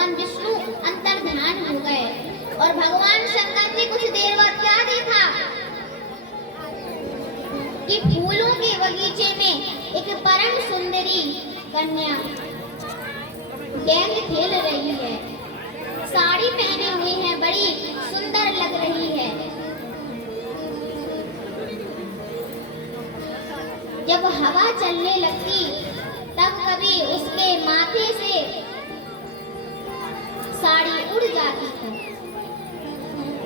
भगवान विष्णु अंतर्ध्यान हो गए और भगवान शंकर ने कुछ देर बाद क्या देखा कि फूलों के बगीचे में एक परम सुंदरी कन्या गेंद खेल रही है, साड़ी पहने हुई है, बड़ी सुंदर लग रही है। जब हवा चलने लगती तब कभी उसके माथे से साड़ी उड़ जाती थी।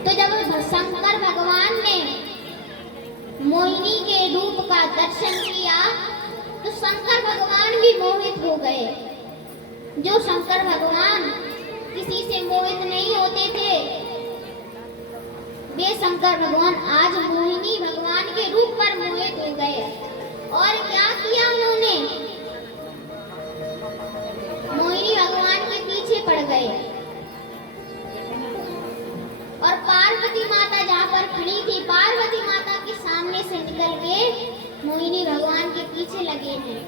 तो जब शंकर भगवान ने मोहिनी के रूप का दर्शन किया तो शंकर भगवान भी मोहित हो गए। जो शंकर भगवान किसी से मोहित नहीं होते थे, वे शंकर भगवान आज मोहिनी भगवान के रूप पर मोहित हो गए। और क्या किया उन्होंने, मोहिनी भगवान के पीछे पड़ गए और पार्वती माता जहाँ पर खड़ी थी, पार्वती माता के सामने से निकल के मोहिनी भगवान के पीछे लगे हैं।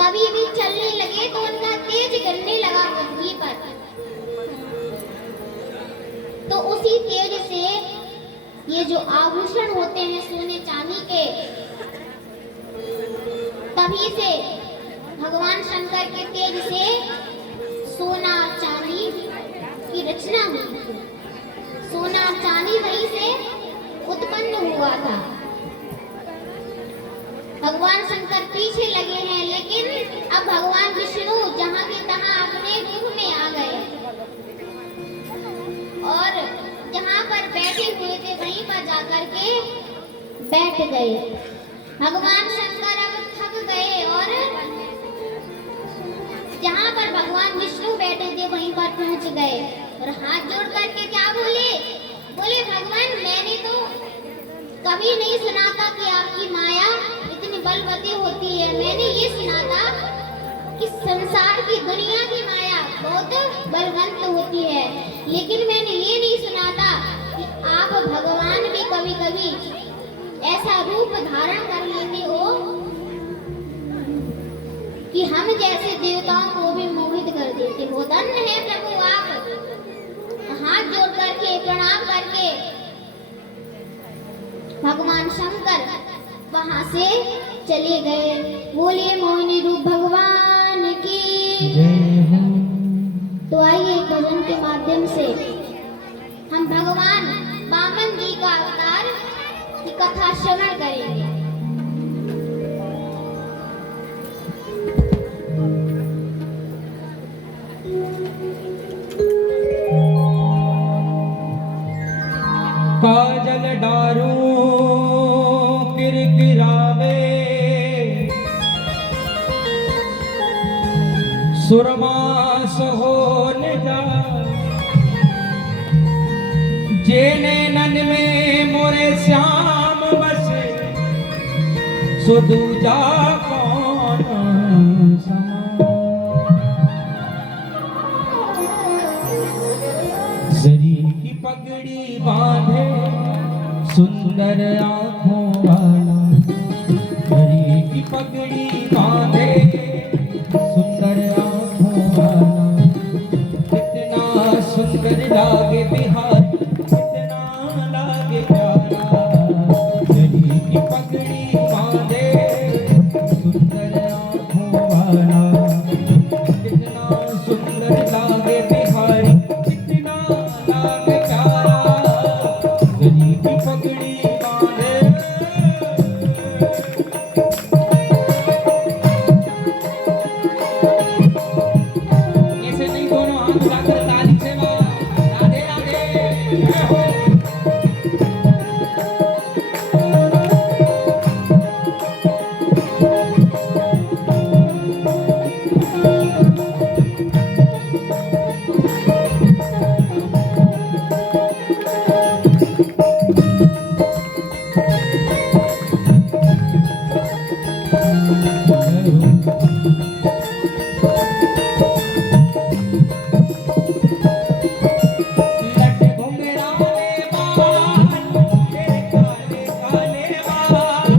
तभी भी चलने लगे तो उनका तेज गिरने लगा पृथ्वी पर। तो उसी तेज से ये जो आभूषण होते हैं सोने चांदी के, तभी से भगवान शंकर के तेज से सोना चांदी की रचना हुई थी। सोना चांदी वहीं से उत्पन्न हुआ था। भगवान शंकर पीछे लगे हैं, लेकिन अब भगवान विष्णु जहाँ के तहाँ अपने रूप में आ गए और जहाँ पर बैठे हुए थे वहीं पर जाकर के बैठ गए। भगवान शंकर अब थक गए और जहाँ पर भगवान विष्णु बैठे थे वहीं पर पहुँच गए और हाथ जोड़ करके क्या बोले, बोले भगवान मैंने तो कभी नहीं सुना था कि आपकी माया इतनी बलवती होती है। मैंने ये सुना था कि संसार की दुनिया की माया बहुत बलवंत होती है, लेकिन मैंने ये नहीं सुना था कि आप भगवान भी कभी कभी ऐसा रूप धारण कर लेते हो कि हम जैसे देवताओं को भी मोहित कर देते हो। धन्य है प्रभु आप। हाथ जोड़ करके प्रणाम करके भगवान शंकर वहां से चले गए। बोलिए मोहिनी रूप भगवान की। तो आइए भजन के माध्यम से हम भगवान वामन जी का अवतार की कथा श्रवण करेंगे। काजल डारू किरकिरावे, सुरमा सहोन जा, जेने नन में मोरे श्याम बसे, सुदूजा कौन समा। जरी की पगड़ी बांधे सुंदर आँखों वाला, जरी की पगड़ी बांधे सुंदर आँखों वाला, कितना सुंदर लागे बिहार, कितना लागे प्यारा। जरी की पगड़ी बांधे सुंदर आँखों वाला, कितना सुंदर लागे बिहारी, कितना लागे प्यारा। जरी की पगड़ी बांधे। ऐसे नहीं, दोनों हाथ उठाकर ताली से राधे राधे जय हो। लट घुंघराले बाल, तेरे काले काले बाल,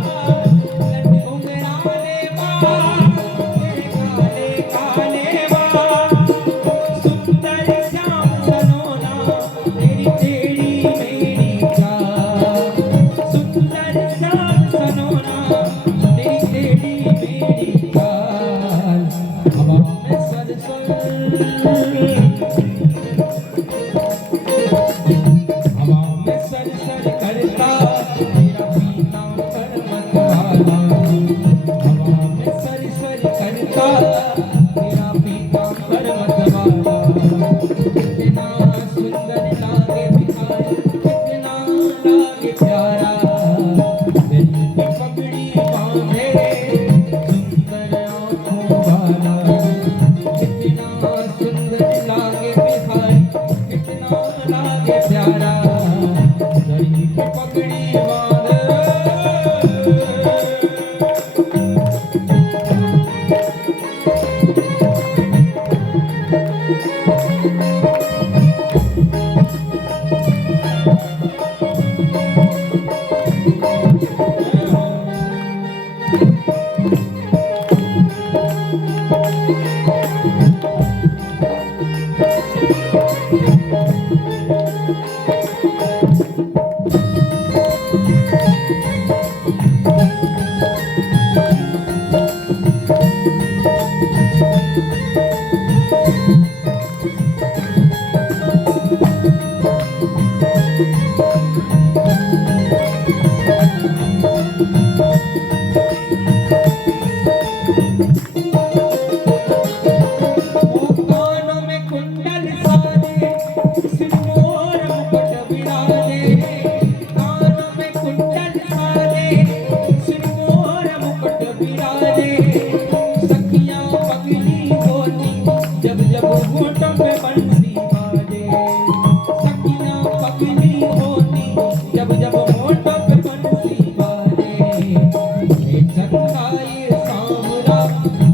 लट घुंघराले बाल, तेरे काले काले बाल। मोहवाला कितना सुंदर लागे बिहारी कितना लागे प्यारा गली की पगड़ी बांध कानों में कुंडल साजे सिंदूर मुकुट विराजे कानों में कुंडल साजे सिंदूर मुकुट विराजे सखियां पगली होती जब जब होठों पे बंसी बाजे सखियां पगली होती जब जब होठों पे बंसी बाजे एक चंदाई सांवरा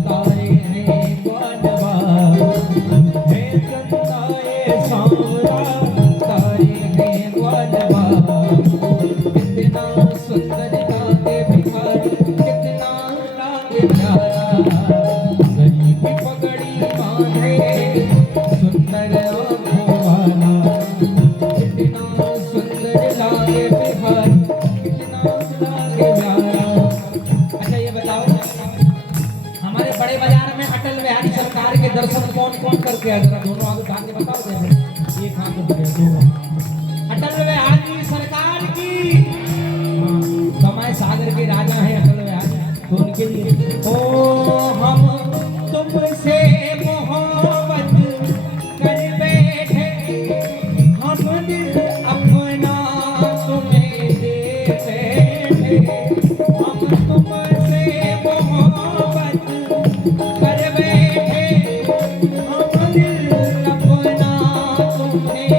तारे हैं बनवा हे चंदाए सांवरा तारे हैं बनवा कितना सुंदर लागे बिहारी कितना लागे प्यारा गली की पगड़ी बांधे सुंदर आंखों वाला कितना सुंदर लागे बिहारी कितना लागे प्यारा। अच्छा ये बताओ हमारे बड़े बाजार में अटल बिहारी सरकार के दर्शन कौन कौन करके आया जरा दोनों हाथ उठा के बताओ जैसे एक हाथ उठा के दोनों अटल बिहारी सरकार की समय सागर के राजा हैं अटल बिहारी तो उनके लिए ओ हम तुमसे मोहब्बत कर बैठे हम दिल अपना तुम्हें दे बैठे हम तुमसे मोहब्बत कर बैठे हम दिल अपना तुम्हें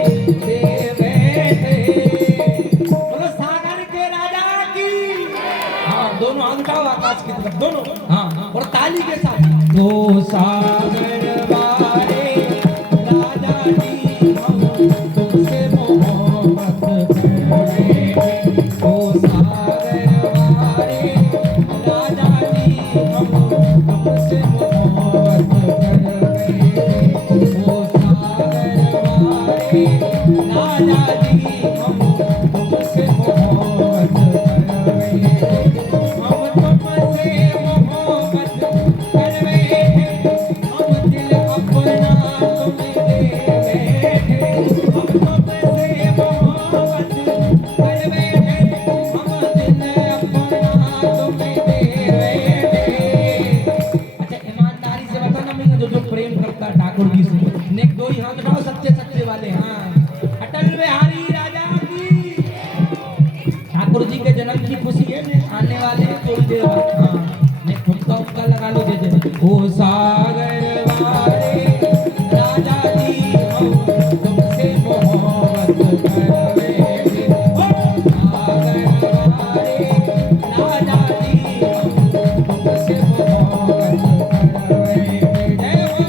दे बैठे बोलो सागर के राजा की हाँ दोनों हाथ उठाओ आकाश की तरफ दोनों हाँ और ताली के साथ दो सागर वाले राजा जी हम तुमसे मोहब्बत कर बैठे दो सागर वाले राजा जी हम तुमसे मोहब्बत कर बैठे दो सागर वाले राजा जी हम तुमसे मोहब्बत कर बैठे हम तुमसे मोहब्बत कर बैठे हम दिल अपना तुम्हें दे बैठे हम तुमसे मोहब्बत कर बैठे हम दिल अपना तुम्हें दे बैठे। अच्छा ईमानदारी से बताना मैं जो प्रेम करता ठाकुर जी से नेक दो ही हाथ उठाओ सच्चे सच्चे वाले हाँ अटल बिहारी राजा की ठाकुर जी के जन्म की खुशी है ने आने वाले थोड़ी देर बाद हाँ मैं ठुमका उमका लगा लो जैसे ओ सागर वाले राजा जी हम तुमसे मोहब्बत कर बैठे ओ सागर वाले राजा जी हम तुमसे मोहब्बत कर बैठे जय हो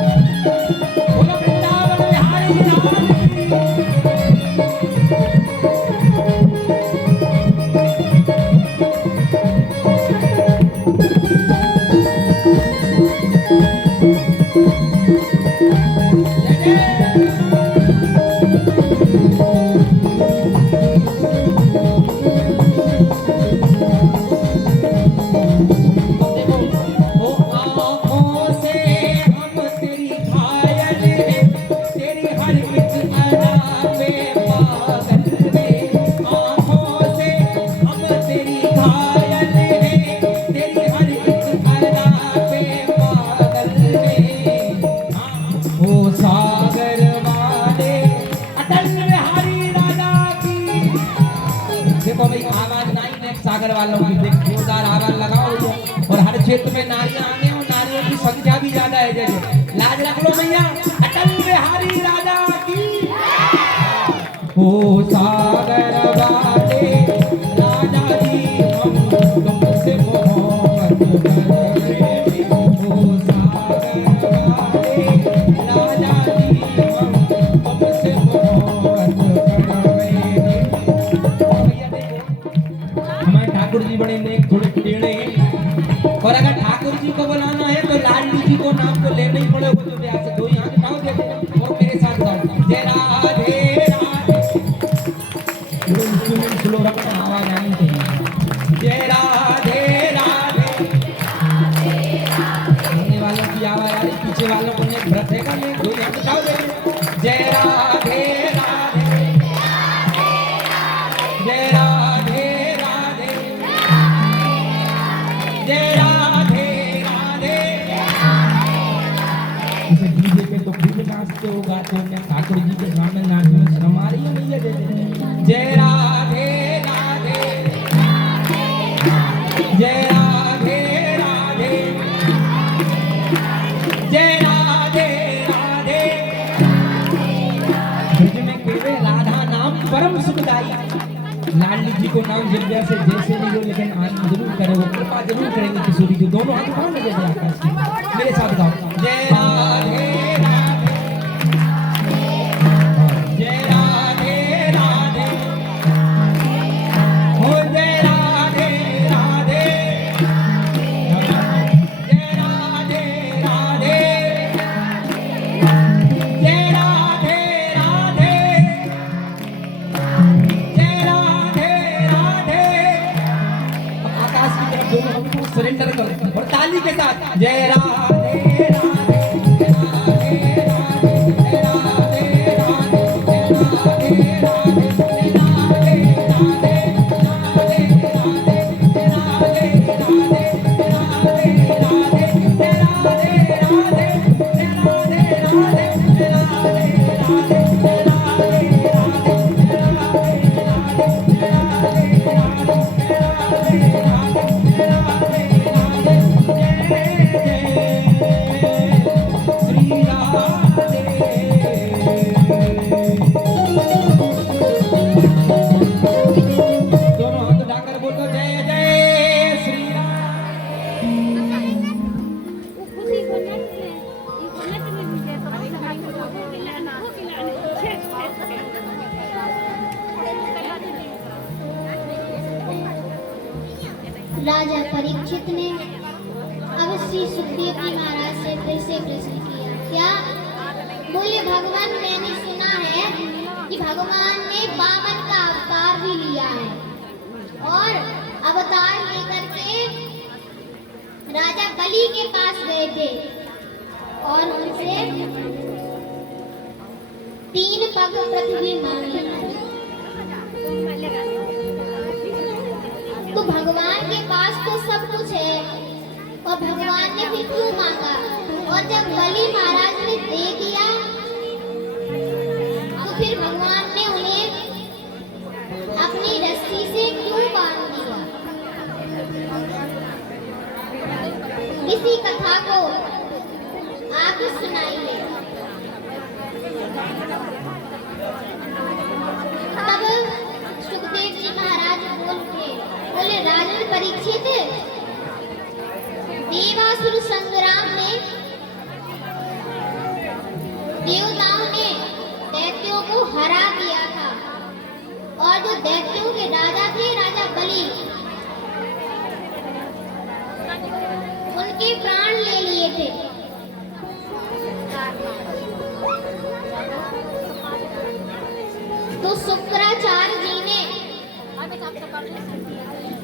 बोलो वृंदावन बिहारी लाल की सागर वालों की जोरदार आवाज लगाओ और हर क्षेत्र में नारियां आने और नारियों की संख्या भी ज्यादा है। जैसे लाज रख लो मैया, अटल बिहारी राजा की। ओ सागर वाले राजा जी हम तुमसे मोहब्बत करेंगे। ओ सागर वाले राजा जी हम तुमसे मोहब्बत करेंगे। हमारे ठाकुर जी बड़े नेक थोड़े टेढ़े हैं और अगर ठाकुर जी को बुलाना है तो लाडली जी को नाम तो लेना ही पड़ेगा। तो ब्याह से दो यहाँ के नाम देते और मेरे साथ गाओ जय राधे इंस्ट्रूमेंट स्लो रखना, आवाज आनी चाहिए। जय राधे राधे आने वालों की आवाज आ रही, पीछे वालों को नेक व्रत है का नेक दो यहाँ के गाओ देते जय राधे राधे जय राधे राधे जय राधे राधे। इसे डीजे पे तो खूब नाचते हो गाते हो, मैं ठाकुर जी के सामने नाचने में शर्म आ रही है नहीं है। जय राधे राधे जय राधे राधे जय राधे राधे। ब्रज में केवल राधा नाम परम सुखदाई। लाडली जी को नाम जल्दिया से जैसे नहीं हो लेकिन आनंद जरूर करे, वो कृपा जरूर करेंगे किशोरी जी। दोनों हाथ उठाओ ना जय आकाश की, मेरे साथ गाओ जय राधे राधे जय राधे राधे हो जय राधे राधे जय राधे राधे जय राधे राधे जय राधे राधे। आकाश की तरफ दोनों हमको सरेंडर करो और ताली के साथ जय राधे राधे जय राधे राधे जय राधे राधे जय राधे राधे राधे राधे राधे राजा परीक्षित ने अवश्य सुखदेव जी महाराज से फिर से प्रश्न किया, क्या? बोले भगवान मैंने सुना है कि भगवान ने वामन का अवतार भी लिया है और अवतार लेकर के राजा बलि के पास गए थे और उनसे 3 पग पृथ्वी मांगी। तो भगवान के पास तो सब कुछ है और भगवान ने फिर क्यों मांगा? और जब बलि महाराज ने दे दिया तो फिर भगवान ने उन्हें अपनी रस्सी से क्यों बांध दिया? इसी कथा को आप सुनाइए। तब सुखदेव जी महाराज बोले राजन परीक्षित, देवासुर संग्राम में देवताओं ने दैत्यों को हरा दिया था और जो दैत्यों के राजा थे राजा बलि, उनके प्राण ले लिए थे। तो शुक्राचार्य जी ने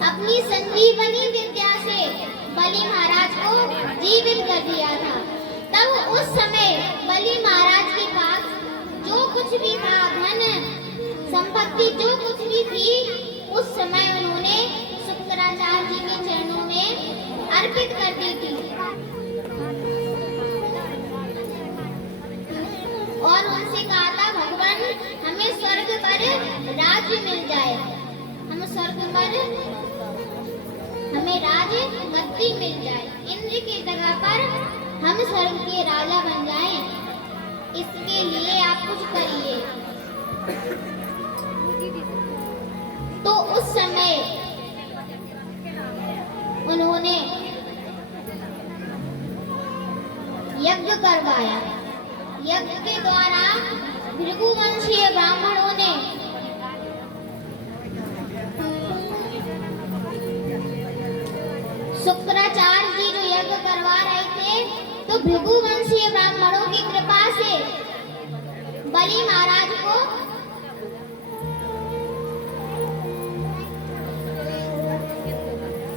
अपनी संजीवनी विद्या से बलि महाराज को जीवित कर दिया था। तब उस समय बलि महाराज के पास जो कुछ भी था, धन संपत्ति जो कुछ भी थी, उस समय उन्होंने शुक्राचार्य जी के चरणों में अर्पित कर दी थी और उनसे कहा था भगवान हमें स्वर्ग पर राज्य मिल जाए, हम स्वर्ग पर राज गद्दी मिल जाए, इंद्र की जगह पर हम स्वर्ग के राजा बन जाएं, इसके लिए आप कुछ करिए। तो उस समय उन्होंने यज्ञ करवाया। यज्ञ के द्वारा भृगुवंशीय ब्राह्मणों ने शुक्राचार्य जी जो यज्ञ करवा रहे थे, तो भृगुवंशीय ब्राह्मणों की कृपा से बलि महाराज को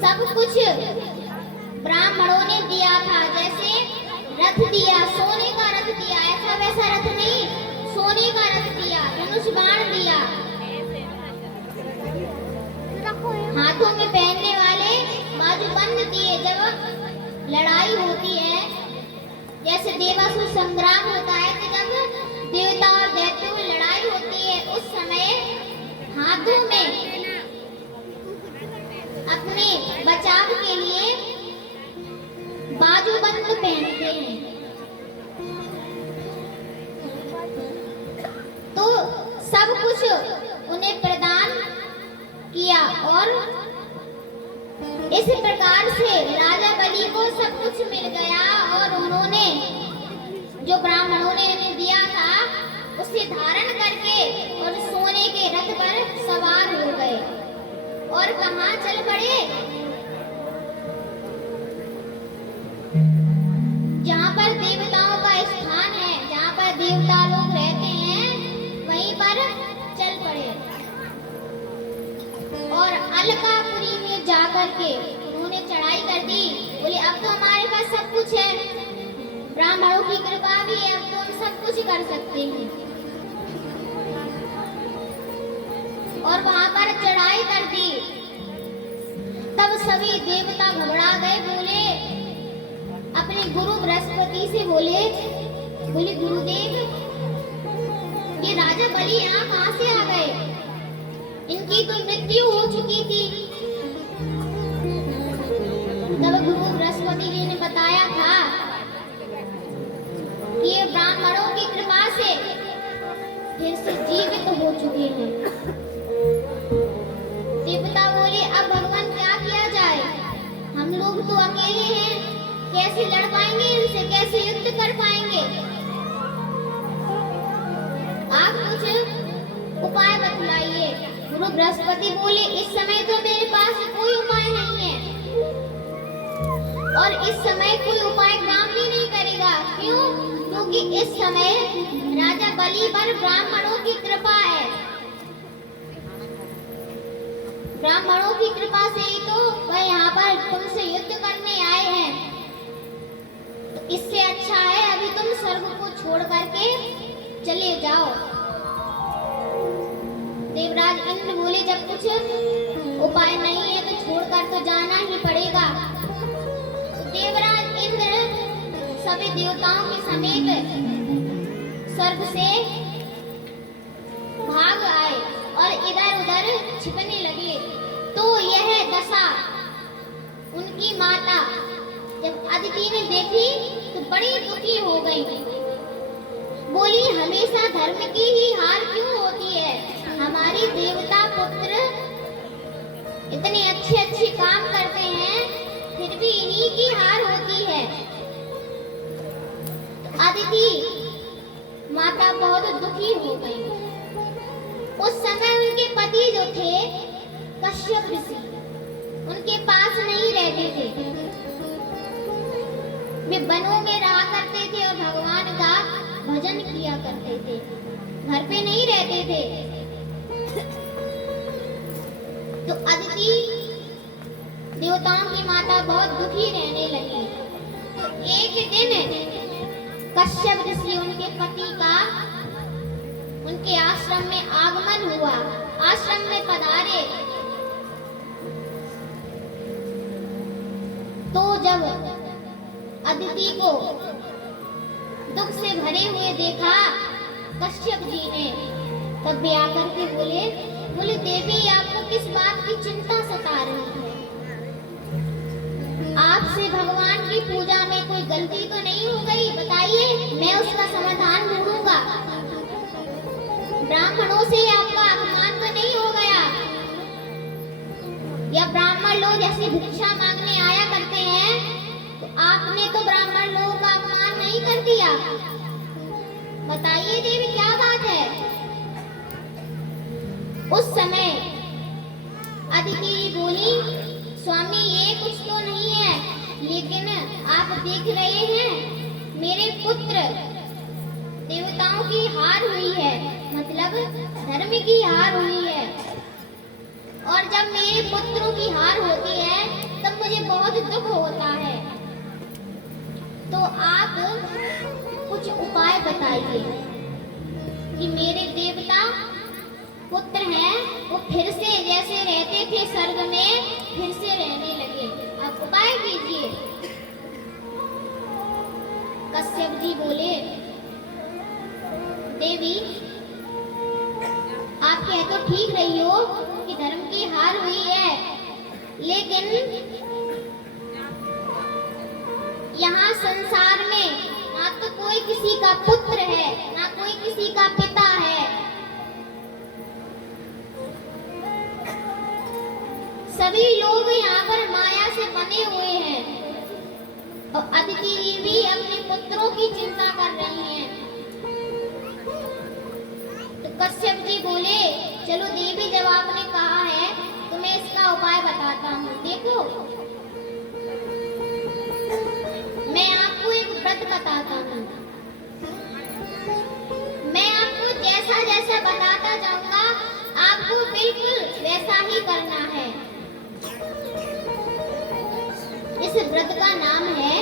सब कुछ ब्राह्मणों ने दिया था। जैसे रथ दिया, सोने का रथ दिया, ऐसा वैसा रथ नहीं, सोने का रथ दिया, धनुष बाण दिया, हाथों में पहनने वाले बाजूबंद दिए। जब लड़ाई होती है, जैसे देवासुर संग्राम होता है, तो जब देवता और दैत्यों में लड़ाई होती है, उस समय हाथों में अपने बचाव के लिए बाजूबंद पहनते हैं। तो सब कुछ उन्हें प्रदान किया और इस प्रकार से राजा बलि को सब कुछ मिल गया और उन्होंने जो ब्राह्मणों ने उन्हें दिया था उसे धारण करके और सोने के रथ पर सवार हो गए और कहाँ चल पड़े, जहाँ पर देवताओं का स्थान है, जहाँ पर देवता लोग रहते हैं, वहीं पर चल पड़े और अलकापुरी में जाकर के उन्होंने चढ़ाई कर दी। बोले अब तो हमारे पास सब कुछ है, ब्राह्मणों की कृपा भी है, अब तो हम सब कुछ कर सकते हैं। और वहां पर चढ़ाई कर दी। तब सभी देवता घबरा गए, बोले अपने गुरु बृहस्पति से बोले गुरुदेव, ये राजा बलि यहाँ कहाँ से आ गए? इनकी तो मृत्यु हो चुकी थी। तब गुरु बृहस्पति जी ने बताया था कि ये ब्राह्मणों की कृपा से फिर से जीवित हो चुके हैं। देवता बोले अब भगवान क्या किया जाए, हम लोग तो अकेले हैं, कैसे लड़ पाएंगे इनसे, कैसे युद्ध कर पाएंगे? आप कुछ उपाय बतलाइए। गुरु बृहस्पति बोले इस समय तो मेरे पास कोई उपाय नहीं है और इस समय कोई उपाय काम भी नहीं करेगा। क्यों? क्योंकि इस समय राजा बलि पर ब्राह्मणों की कृपा है। ब्राह्मणों की कृपा से ही तो वह यहाँ पर तुमसे युद्ध करने आए हैं। तो इससे अच्छा है अभी तुम स्वर्ग को छोड़ करके चले जाओ। देवराज इंद्र बोले जब कुछ उपाय नहीं है तो छोड़कर तो जाना ही पड़ेगा। देवराज इंद्र सभी देवताओं के समेत स्वर्ग से भाग आए और इधर उधर छिपने लगे। तो यह दशा उनकी माता जब अदिति ने देखी तो बड़ी दुखी हो गई। बोली हमेशा धर्म की ही हार क्यों होती है? हमारी देवता पुत्र इतने अच्छे अच्छे काम करते हैं, फिर भी इन्हीं की हार होती है। अदिति माता बहुत दुखी हो गई। उस समय उनके पति जो थे कश्यप ऋषि उनके पास नहीं रहते थे, वे वनों में रहा करते थे और भगवान का भजन किया करते थे, घर पे नहीं रहते थे। तो अदिति देवताओं की माता बहुत दुखी रहने लगी। तो एक दिन कश्यप ऋषि उनके पति का उनके आश्रम में आगमन हुआ, आश्रम में पधारे। तो जब अदिति को दुख से भरे हुए देखा कश्यप जी ने, तब वे आकर के बोले देवी आपको किस बात की चिंता सता रही है? पूजा में कोई गलती तो नहीं हो गई, बताइए, मैं उसका समाधान ढूंढूंगा। ब्राह्मणों से आपका अपमान तो नहीं हो गया, या ब्राह्मण लोग जैसे भिक्षा मांगने आया करते हैं तो आपने तो ब्राह्मण लोगों का अपमान नहीं कर दिया। बताइए देवी क्या बात है। उस समय अदिति बोली, स्वामी ये कुछ तो नहीं है, लेकिन आप देख रहे हैं मेरे पुत्र देवताओं की हार हुई है, मतलब धर्म की हार हुई है, और जब मेरे पुत्रों की हार होती है तब मुझे बहुत दुख होता है। तो आप कुछ उपाय बताइए कि मेरे देवता पुत्र हैं वो फिर से जैसे रहते थे स्वर्ग में फिर से रहने लगे, आप उपाय कीजिए। कश्यप जी बोले, देवी आप कह तो ठीक रही हो कि धर्म की हार हुई है, लेकिन यहाँ संसार में ना तो कोई किसी का पुत्र है ना कोई किसी का पिता है, सभी लोग यहाँ पर माया से बने हुए हैं, और अदिति भी अपने पुत्रों की चिंता कर रही हैं। तो कश्यप जी बोले, चलो देवी जब आपने कहा है तो मैं इसका उपाय बताता हूँ। देखो मैं आपको एक व्रत बताता हूँ, मैं आपको जैसा जैसा बताता जाऊंगा आपको बिल्कुल वैसा ही करना है। इस व्रत का नाम है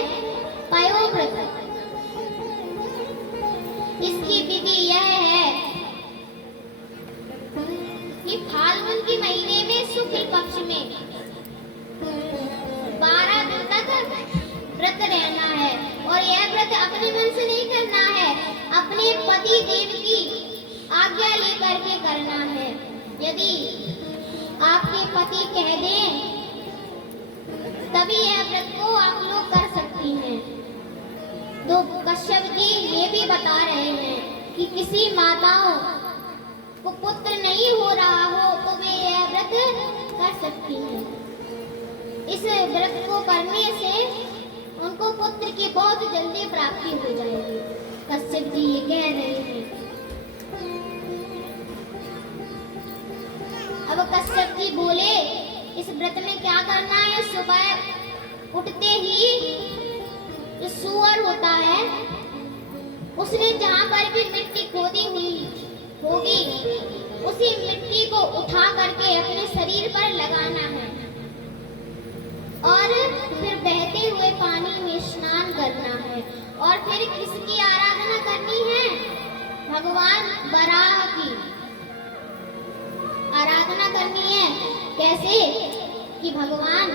पयोव्रत। इसकी विधि यह है कि फाल्गुन के महीने में शुक्ल पक्ष में 12 दिन तक व्रत रहना है, और यह व्रत अपने मन से नहीं करना है, अपने पति देव की आज्ञा लेकर के करना है। यदि आपके पति कह दें तभी यह व्रत को आप लोग कर सकती हैं। तो कश्यप जी ये भी बता रहे हैं कि किसी माताओं को पुत्र नहीं हो रहा हो तो वे यह व्रत कर सकती हैं। इस व्रत को करने से उनको पुत्र की बहुत जल्दी प्राप्ति हो जाएगी। कश्यप जी ये कह रहे हैं। अब कश्यप जी बोले, इस व्रत में क्या करना है, सुबह उठते ही जो सूअर होता है उसने जहाँ पर भी मिट्टी खोदी हुई होगी उसी मिट्टी को उठा करके अपने शरीर पर लगाना है, और फिर बहते हुए पानी में स्नान करना है, और फिर किसकी आराधना करनी है, भगवान बराह की आराधना करनी है। कैसे कि भगवान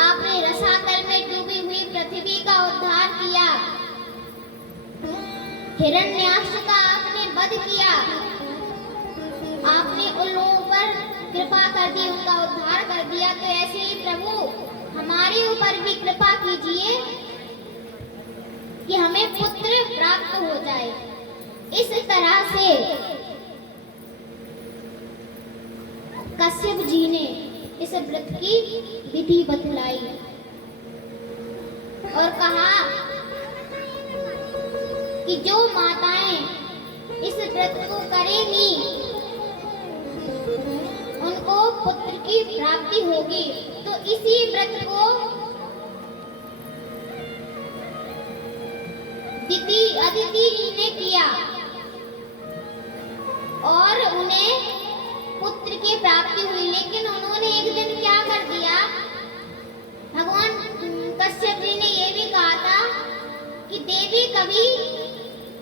आपने रसातल में डूबी हुई पृथ्वी का उद्धार किया, हिरण्याक्ष का आपने वध किया, आपने उन लोगों पर कृपा कर दी, उनका उद्धार कर दिया, तो ऐसे ही प्रभु हमारे ऊपर भी कृपा कीजिए कि हमें पुत्र प्राप्त हो जाए। इस तरह से कश्यप जी ने इस व्रत की विधि बतलाई और कहा कि जो माताएं इस व्रत को करेंगी उनको पुत्र की प्राप्ति होगी। तो इसी व्रत को अदिति जी ने किया और उन्हें पुत्र की प्राप्ति हुई। लेकिन उन्होंने एक दिन क्या कर दिया, भगवान कश्यप जी ने ये भी कहा था कि देवी कभी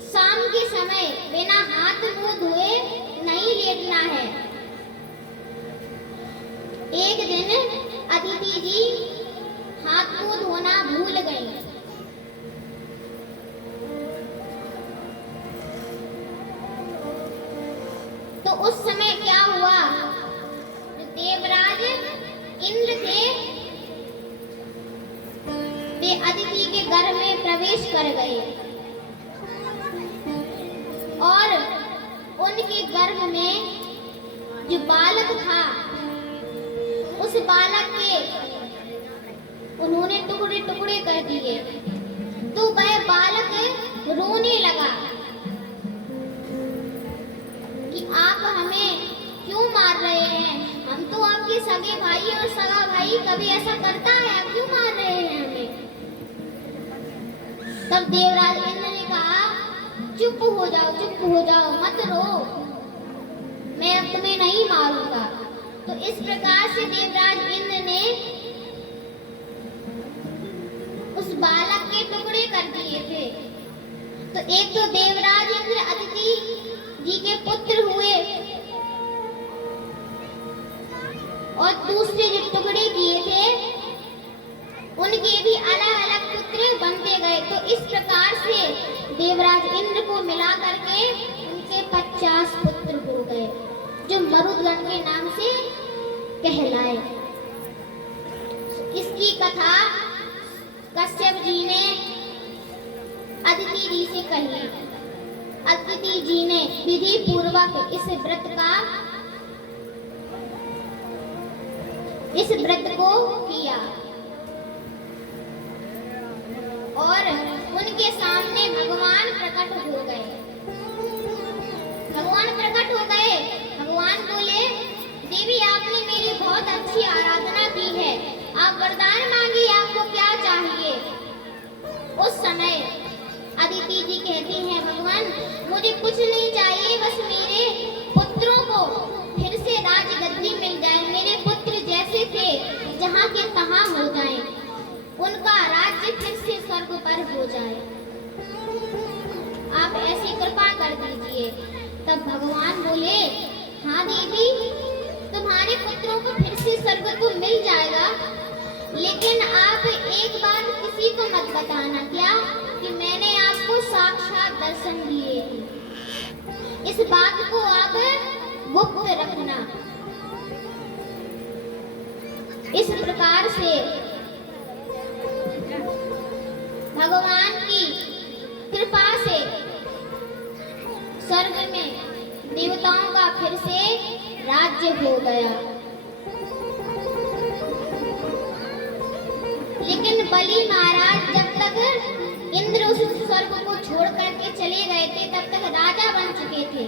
शाम के समय बिना हाथ मुंह धोए नहीं लेटना है। एक दिन अदिति जी हाथ मुंह धोना भूल गई। तो उस समय क्या हुआ, जो देवराज इंद्र थे उनके घर में प्रवेश कर गए और उनके गर्भ में जो बालक था उस बालक के उन्होंने टुकड़े टुकड़े कर दिए। तो वह बालक रोने लगा कि आप हमें क्यों मार रहे हैं? हम तो आपके सगे भाई और सगा भाई, कभी ऐसा करता है? आप क्यों मार रहे हैं हमें? तब देवराज इंद्र ने कहा, चुप हो जाओ, मत रो, मैं अब तुम्हें नहीं मारूंगा। तो इस प्रकार से देवराज इंद्र ने उस बालक के टुकड़े कर दिए थे। तो एक तो देवराज इंद्र अदिति जी के पुत्र हुए और दूसरे जो टुकड़े किए थे उनके भी अलग अलग पुत्र बनते गए। तो इस प्रकार से देवराज इंद्र को मिला करके उनके 50 पुत्र हो गए, जो मरुदगण के नाम से कहलाए। इसकी कथा कश्यप जी ने अदिति जी से कही। अदिति जी ने विधि पूर्वक इस व्रत को किया और उनके सामने भगवान प्रकट हो गए। भगवान बोले, देवी आपने मेरी बहुत अच्छी आराधना की है, आप वरदान मांगिए, आपको क्या चाहिए? उस समय अदिति जी कहती हैं, भगवान मुझे कुछ नहीं चाहिए, बस मेरे पुत्रों को फिर से राजगद्दी मिल जाए, मेरे पुत्र जैसे थे जहाँ के तहाँ हो जाएं, उनका राज्य फिर से स्वर्ग पर हो जाए, आप ऐसी कृपा कर दीजिए। तब भगवान बोले, हाँ देवी, तुम्हारे पुत्रों को फिर से स्वर्ग को मिल जाएगा, लेकिन आप एक बात किसी को मत बताना, क्या? कि मैंने आपको साक्षात दर्शन दिए, इस बात को आप गुप्त रखना। इस प्रकार से भगवान की कृपा से स्वर्ग में देवताओं का फिर से राज्य हो गया। लेकिन बलि महाराज जब तक इंद्र उस स्वर्ग को छोड़ करके चले गए थे, तब तक राजा बन चुके थे।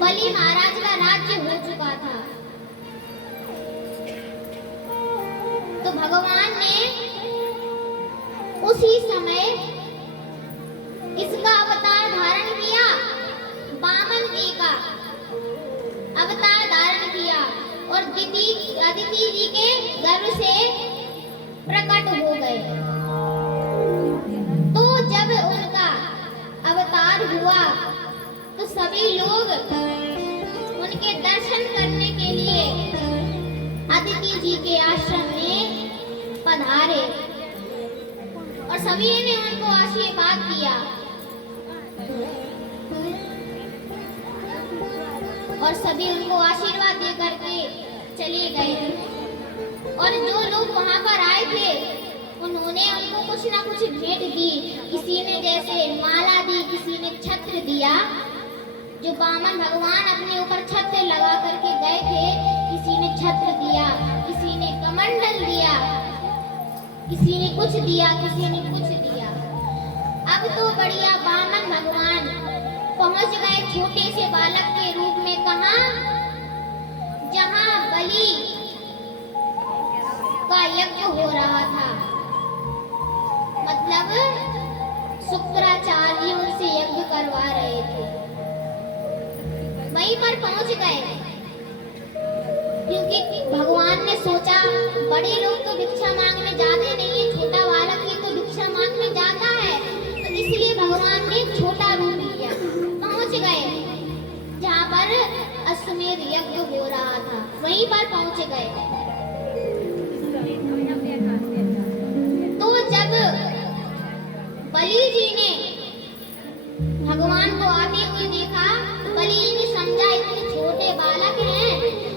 बलि महाराज का राज्य हो चुका था। तो भगवान ने उसी समय इसका अवतार धारण किया, वामन जी का अवतार धारण किया और अदिति जी के गर्भ से प्रकट हो गए। तो जब उनका अवतार हुआ तो सभी लोग उनके दर्शन करने के लिए अदिति जी के आश्रम में पधारे और सभी ने उनको आशीर्वाद दिया और सभी उनको आशीर्वाद दे करके चले गए। और जो लोग वहां पर आए थे उन्होंने उनको कुछ ना कुछ भेंट दी। किसी ने जैसे माला दी, किसी ने छत्र दिया, जो वामन भगवान अपने ऊपर छत्र लगा करके गए थे, किसी ने छत्र दिया, किसी ने कमंडल दिया, किसी ने कुछ दिया, किसी ने कुछ दिया। अब तो बढ़िया वामन भगवान पहुंच गए छोटे से बालक के रूप में, कहां? जहां बलि का यज्ञ हो रहा था, मतलब शुक्राचार्य उनसे यज्ञ करवा रहे थे, वहीं पर पहुंच गए। क्योंकि भगवान ने सोचा बड़े लोग तो भिक्षा मांगने जाते नहीं है, छोटा बालक ही तो भिक्षा मांगने जाता है, तो इसलिए भगवान ने छोटा रूप लिया। पहुंच गए जहाँ पर अश्वमेध यज्ञ हो रहा था, वहीं पर पहुंच गए। तो जब बलि जी ने भगवान को आते हुए देखा, बलि जी ने समझा इतने छोटे बालक हैं,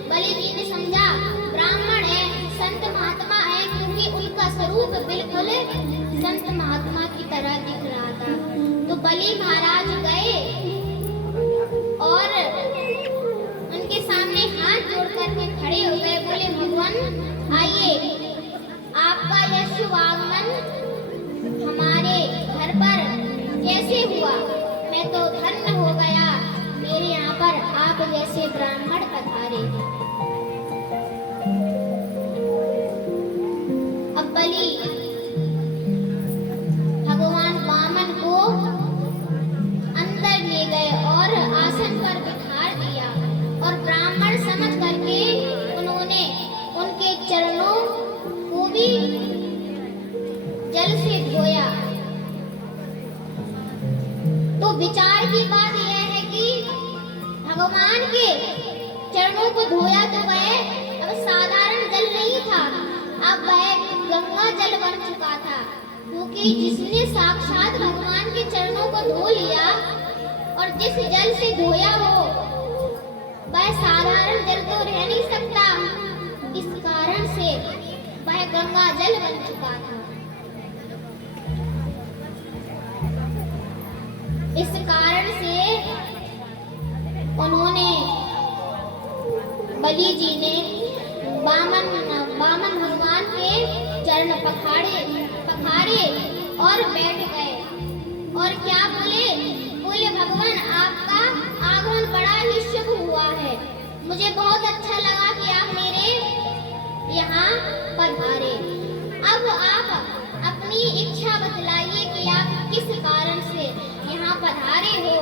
बलि जी ने समझा ब्राह्मण है, संत महात्मा है, क्योंकि उनका स्वरूप बिल्कुल बलि महाराज गए और उनके सामने हाथ जोड़ करके खड़े हो गए। बोले भगवान आइए, आपका यह शुभ आगमन हमारे घर पर कैसे हुआ? मैं तो धन्य हो गया, मेरे यहाँ पर आप जैसे ब्राह्मण पधारे। अब बलि भगवान वामन को अंदर ले गए और आसन पर बिठा दिया और ब्राह्मण समझ करके उन्होंने उनके चरणों को भी जल से धोया। तो विचार की बात यह है कि भगवान के चरणों को धोया तो वह अब साधारण जल नहीं था, अब वह गंगा जल बन चुका था, क्योंकि जिसने साक्षात भगवान के चरणों को धो लिया और जिस जल से धोया हो वह साधारण जल तो रह नहीं सकता, इस कारण से वह गंगा जल बन चुका था। इस कारण से उन्होंने बलि जी ने वामन भगवान के चरण पखारे और बैठ गए और क्या बोले? बोले भगवान आपका आगमन बड़ा ही शुभ हुआ है, मुझे बहुत अच्छा लगा कि आप मेरे यहाँ पधारे। अब आप अपनी इच्छा बतलाइए कि आप किस कारण से यहाँ पधारे हो।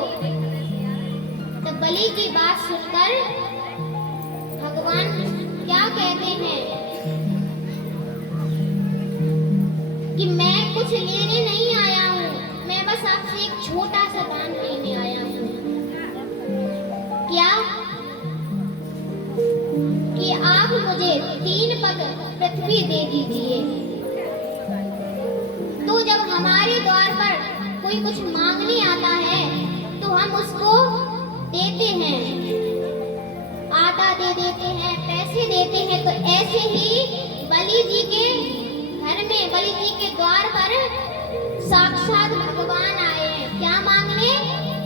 तो बलि की बात सुनकर भगवान क्या कहते हैं कि मैं कुछ लेने नहीं आया हूँ, मैं बस आपसे एक छोटा सा दान लेने आया हूँ। क्या? कि आप मुझे 3 पग पृथ्वी दे दीजिए, तो जब हमारे द्वार पर कोई कुछ मांगने आता है तो हम उसको देते हैं, आटा दे देते हैं, पैसे देते हैं। तो ऐसे ही बलि जी के घर में, बलि जी के द्वार पर साक्षात भगवान आए हैं। क्या मांगने?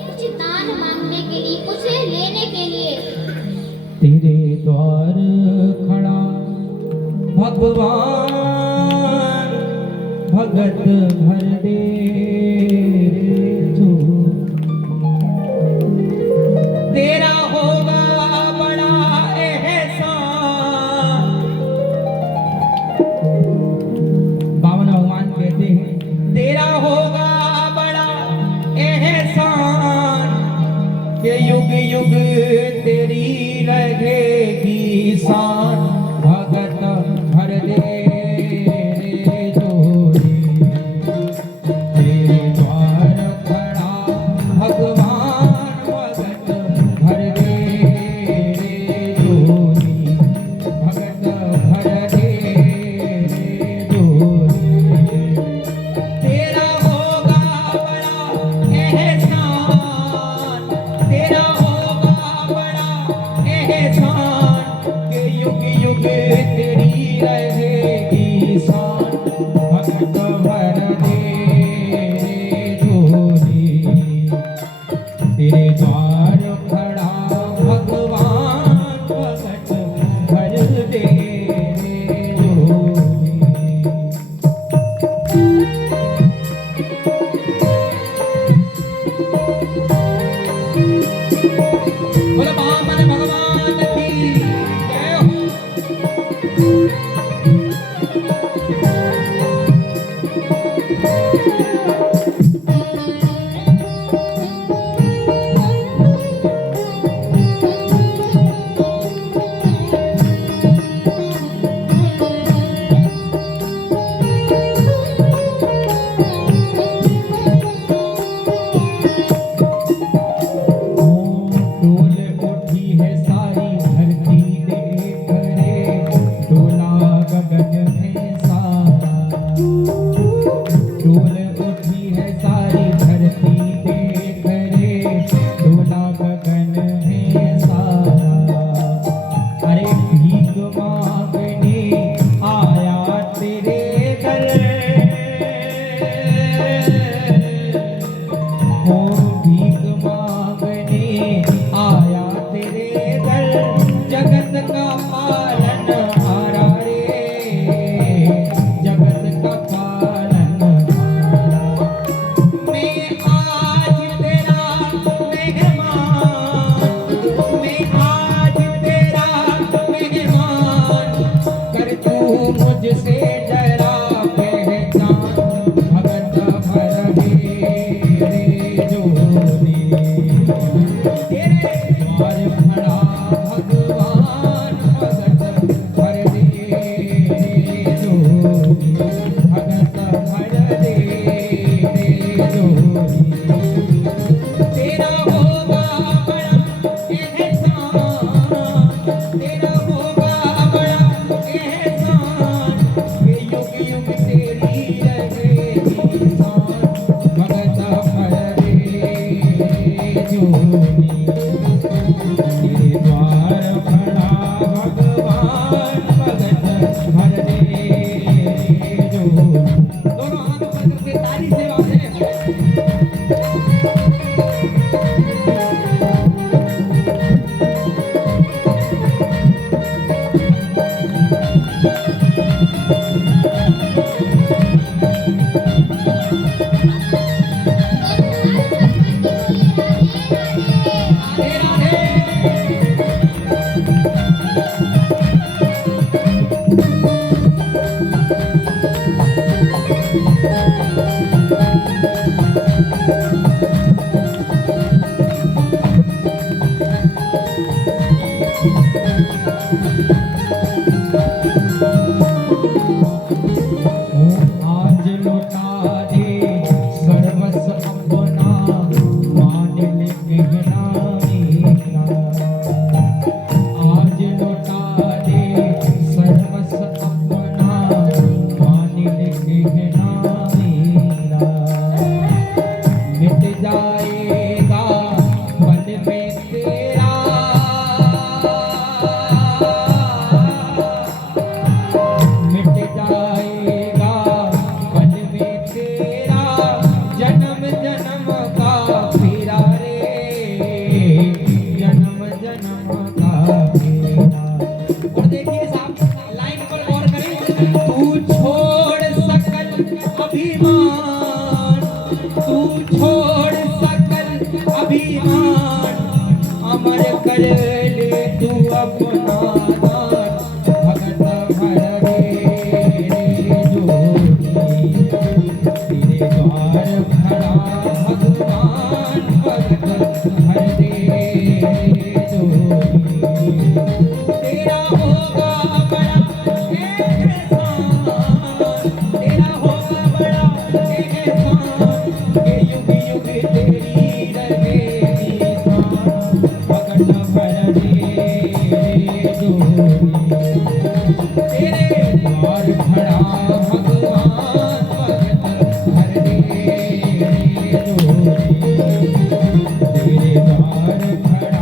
कुछ दान मांगने के लिए, कुछ लेने के लिए। तेरे द्वार खड़ा भगवान भगत भर दे तू, तेरा होगा बड़ा एहसान। बावन भगवान कहते हैं तेरा होगा बड़ा एहसान, के युग युग तेरी रहेगी शान, भगत भर दे Oh तुझसे जरा पहचान भगत भर रे जोनी तेरे द्वार खड़ा भगवान भगत भर रे जोनी भगत भर रे जोनी तेरा होगा बड़ा एहसान तेरा होगा बड़ा एहसान ये युग युग तेरी रहेगी शान भगत भर रे जोनी तेरे द्वार खड़ा भगवान भगत भर रे जोनी दोनों हाथ ऊपर करके ताली से बांधे राधे राधे आज लौटा दे सर्वस्व अपना मान ले गहना मेरा आज लौटा दे सर्वस्व अपना मान ले गहना मेरा मिट जाएगा पल में तेरा मिट जाएगा पल में तेरा जन्म जन्म का फेरा रे जन्म जन्म का फेरा और देखिए साहब लाइन पर गौर करें तू छोड़ सकल अभिमान तू छोड़ सकल अभिमान अमर कर ले तू अपना दान भगत भर रे जोनी तेरे द्वार खड़ा भगवान भगत भर रे जोनी तेरा होगा बड़ा एहसान तेरा होगा बड़ा एहसान ये युग युग तेरी रहेगी शान भगत भर रे जोनी तेरे द्वार खड़ा भगवान भगत भर रे जोनी तेरे द्वार खड़ा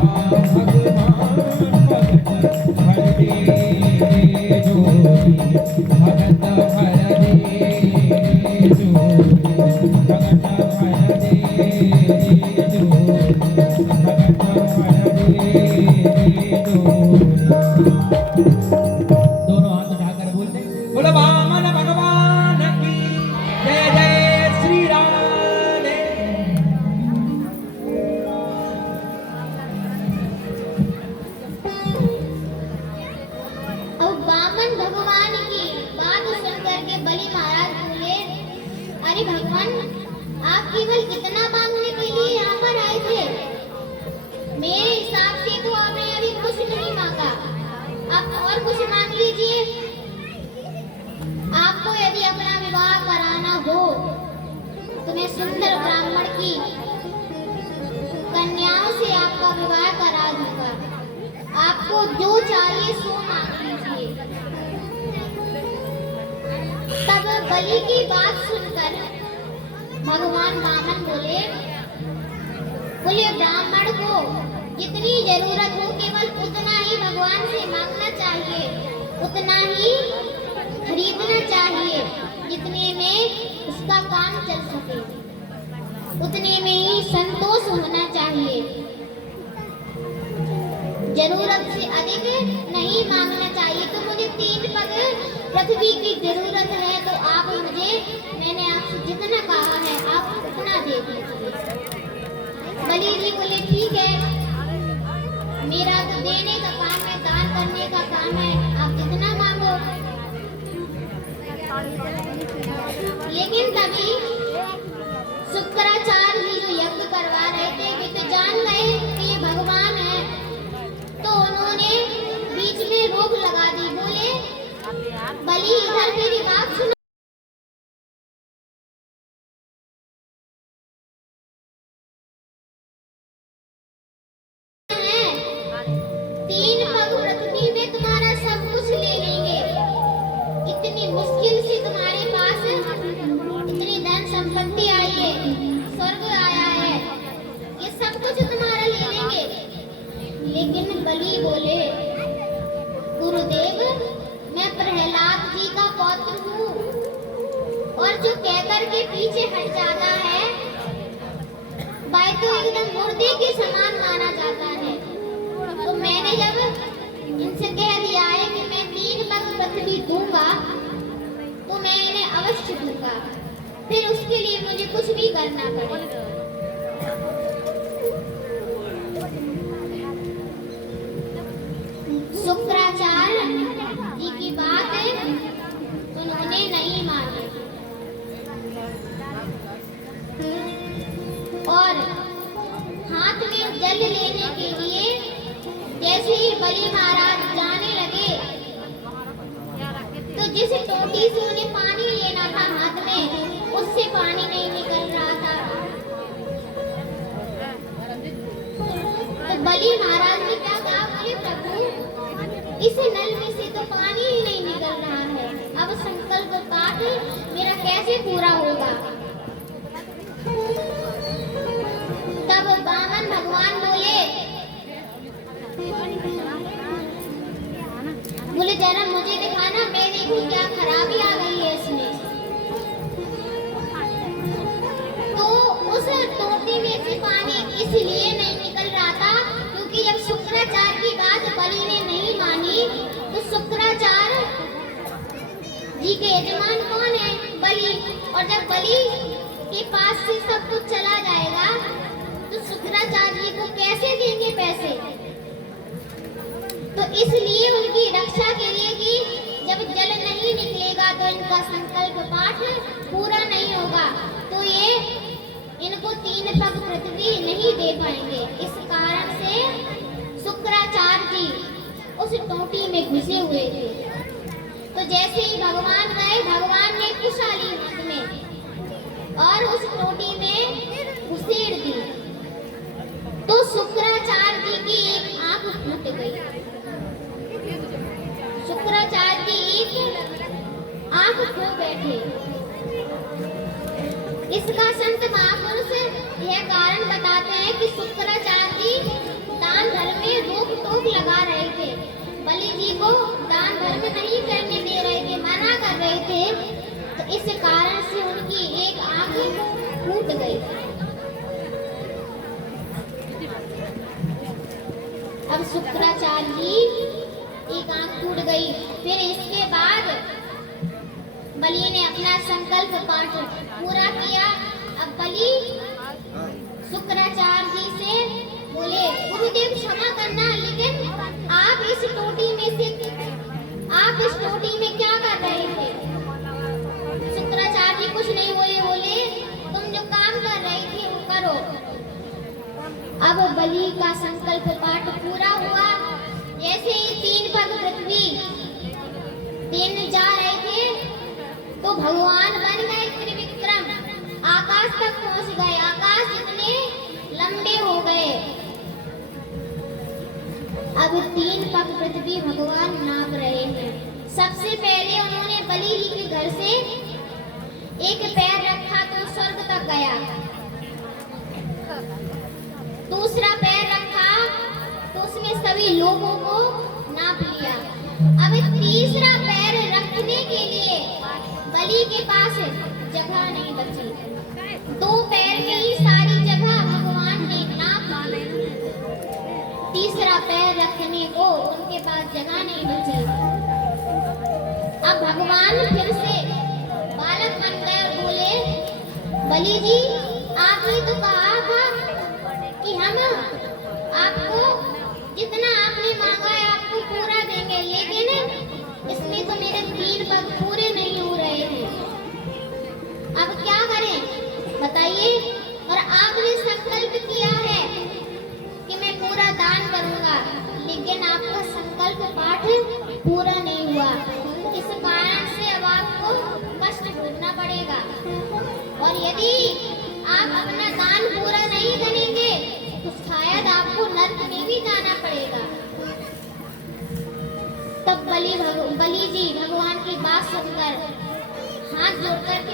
भगवान भगत भर रे जोनी भगत भर रे जोनी भगत भर रे जोनी भगत भर रे जोनी दोनों हाथ उठाकर बोलते बोलो वामन भगवान की जय जय श्री राधे अब वामन भगवान की बात सुनकर के बलि महाराज बोले अरे भगवान आप केवल इतना मांगने के लिए यहाँ पर आए थे मेरे हिसाब से तो आपने अभी कुछ नहीं मांगा आप और कुछ मांग लीजिए आपको यदि अपना विवाह कराना हो तो मैं सुंदर ब्राह्मण की कन्याओं से आपका विवाह करा दूंगा आपको जो चाहिए सो मांग लीजिए तब बलि की बात सुनकर भगवान वामन बोले ब्राह्मण को जितनी जरूरत हो केवल उतना ही भगवान से मांगना चाहिए उतना ही खरीदना चाहिए जितने में उसका काम चल सके उतने में ही संतोष होना चाहिए जरूरत से अधिक नहीं मांगना चाहिए तो मुझे 3 पग पृथ्वी की जरूरत है तो आप मुझे मैंने आपसे जितना कहा है आप उतना दे दीजिए बलि जी बोले ठीक है मेरा तो देने का काम है दान करने का काम है आप जितना मांगो लेकिन तभी शुक्राचार्य जी जो यज्ञ करवा रहे थे वे तो जान गए कि ये भगवान है, तो उन्होंने बीच में रोक लगा दी। बोले बलि इधर मेरी बात सुनो। तीन पग पृथ्वी में तुम्हारा सब कुछ ले लेंगे। इतनी मुश्किल से तुम्हारे पास इतनी धन संपत्ति आई है, स्वर्ग आया है, ये सब कुछ तुम्हारा ले लेंगे। लेकिन बलि बोले गुरुदेव मैं प्रहलाद जी का पौत्र हूँ, और जो कहकर के पीछे हट जाता है वह तो एकदम मुर्दे के समान माना जाता है। तो मैंने जब इनसे कह दिया है कि मैं 3 पग पृथ्वी दूंगा तो मैं इन्हें अवश्य दूंगा, फिर उसके लिए मुझे कुछ भी करना पड़ेगा। शुक्राचार्य जी की बात उन्होंने नहीं मानी और हाथ में जल लेने के लिए जैसे ही बलि महाराज जाने लगे तो जिस टोटी से उन्हें पानी लेना था हाथ में, उससे पानी नहीं निकल रहा था। तो बलि महाराज ने क्या कहा, बोले प्रभु इस नल में से तो पानी ही नहीं निकल रहा है, अब संकल्प पाठ मेरा कैसे पूरा होगा। तब वामन भगवान बोले जरा मुझे दिखाना, मैं देखूं क्या खराबी आ गई है इसमें। तो उस टोटी में से पानी इसलिए नहीं निकल रहा था क्योंकि जब शुक्राचार्य की बात बलि ने नहीं मानी तो शुक्राचार्य जी के यजमान कौन है, बलि, और जब बलि के पास से सब कुछ चला जाएगा तो शुक्राचार्य जी को कैसे देंगे पैसे। तो इसलिए उनकी रक्षा के लिए कि जब जल नहीं निकलेगा तो इनका संकल्प पाठ पूरा नहीं होगा, तो ये इनको 3 पग पृथ्वी नहीं दे पाएंगे। इस कारण से शुक्राचार्य जी उस टोटी में घुसे हुए थे। तो जैसे ही भगवान गए, भगवान ने कुशाली हाथ में और उस टोटी में घुसेड़ दी, तो शुक्राचार्य जी की एक आंख फूट गई। शुक्राचार्य जी एक आंख खो बैठे। इसका संत महापुरुष यह कारण बताते हैं कि शुक्राचार्य जी दान धर्म में रोक टोक लगा रहे थे, बलि जी को दान धर्म नहीं करने दे रहे थे, मना कर रहे थे। तो इस कारण से उनकी एक आंख फूट गई। अब शुक्राचार्य जी एक आंख टूट गई। फिर इसके बाद बलि ने अपना संकल्प पाठ पूरा किया। अब बलि शुक्राचार्य जी से बोले गुरुदेव क्षमा करना, लेकिन आप इस टोटी में क्या कर रहे थे। शुक्राचार्य जी कुछ नहीं बोले, बोले तुम जो काम कर रहे थे वो करो। अब बलि का संकल्प पाठ पूरा हुआ। जैसे ही 3 पग पृथ्वी देने जा रहे थे तो भगवान बन गए त्रिविक्रम, आकाश तक पहुंच गए, आकाश इतने लंबे हो गए। अब 3 पग पृथ्वी भगवान नाप रहे हैं। सबसे पहले उन्होंने बलि जी के घर से एक पैर रखा तो स्वर्ग तक गया, दूसरा पैर रखा तो उसमें सभी लोगों को नाप लिया। अब तीसरा पैर रखने के लिए बलि के पास जगह नहीं बची, 2 पैर में ही सारी जगह भगवान ने नाप ली। तीसरा पैर रखने को उनके पास जगह नहीं बची। अब भगवान फिर से बालक बन गए और बोले बलि जी आपने तो कहा था कि हम आपको जितना आपने मांगा है आपको पूरा देंगे, लेकिन इसमें तो मेरे 3 पग पूरे नहीं हो रहे हैं। अब करना पड़ेगा। और यदि आप अपना दान पूरा नहीं करेंगे तो शायद आपको नर्क में भी जाना पड़ेगा। तब बलि जी भगवान की बात सुनकर हाथ जोड़ करके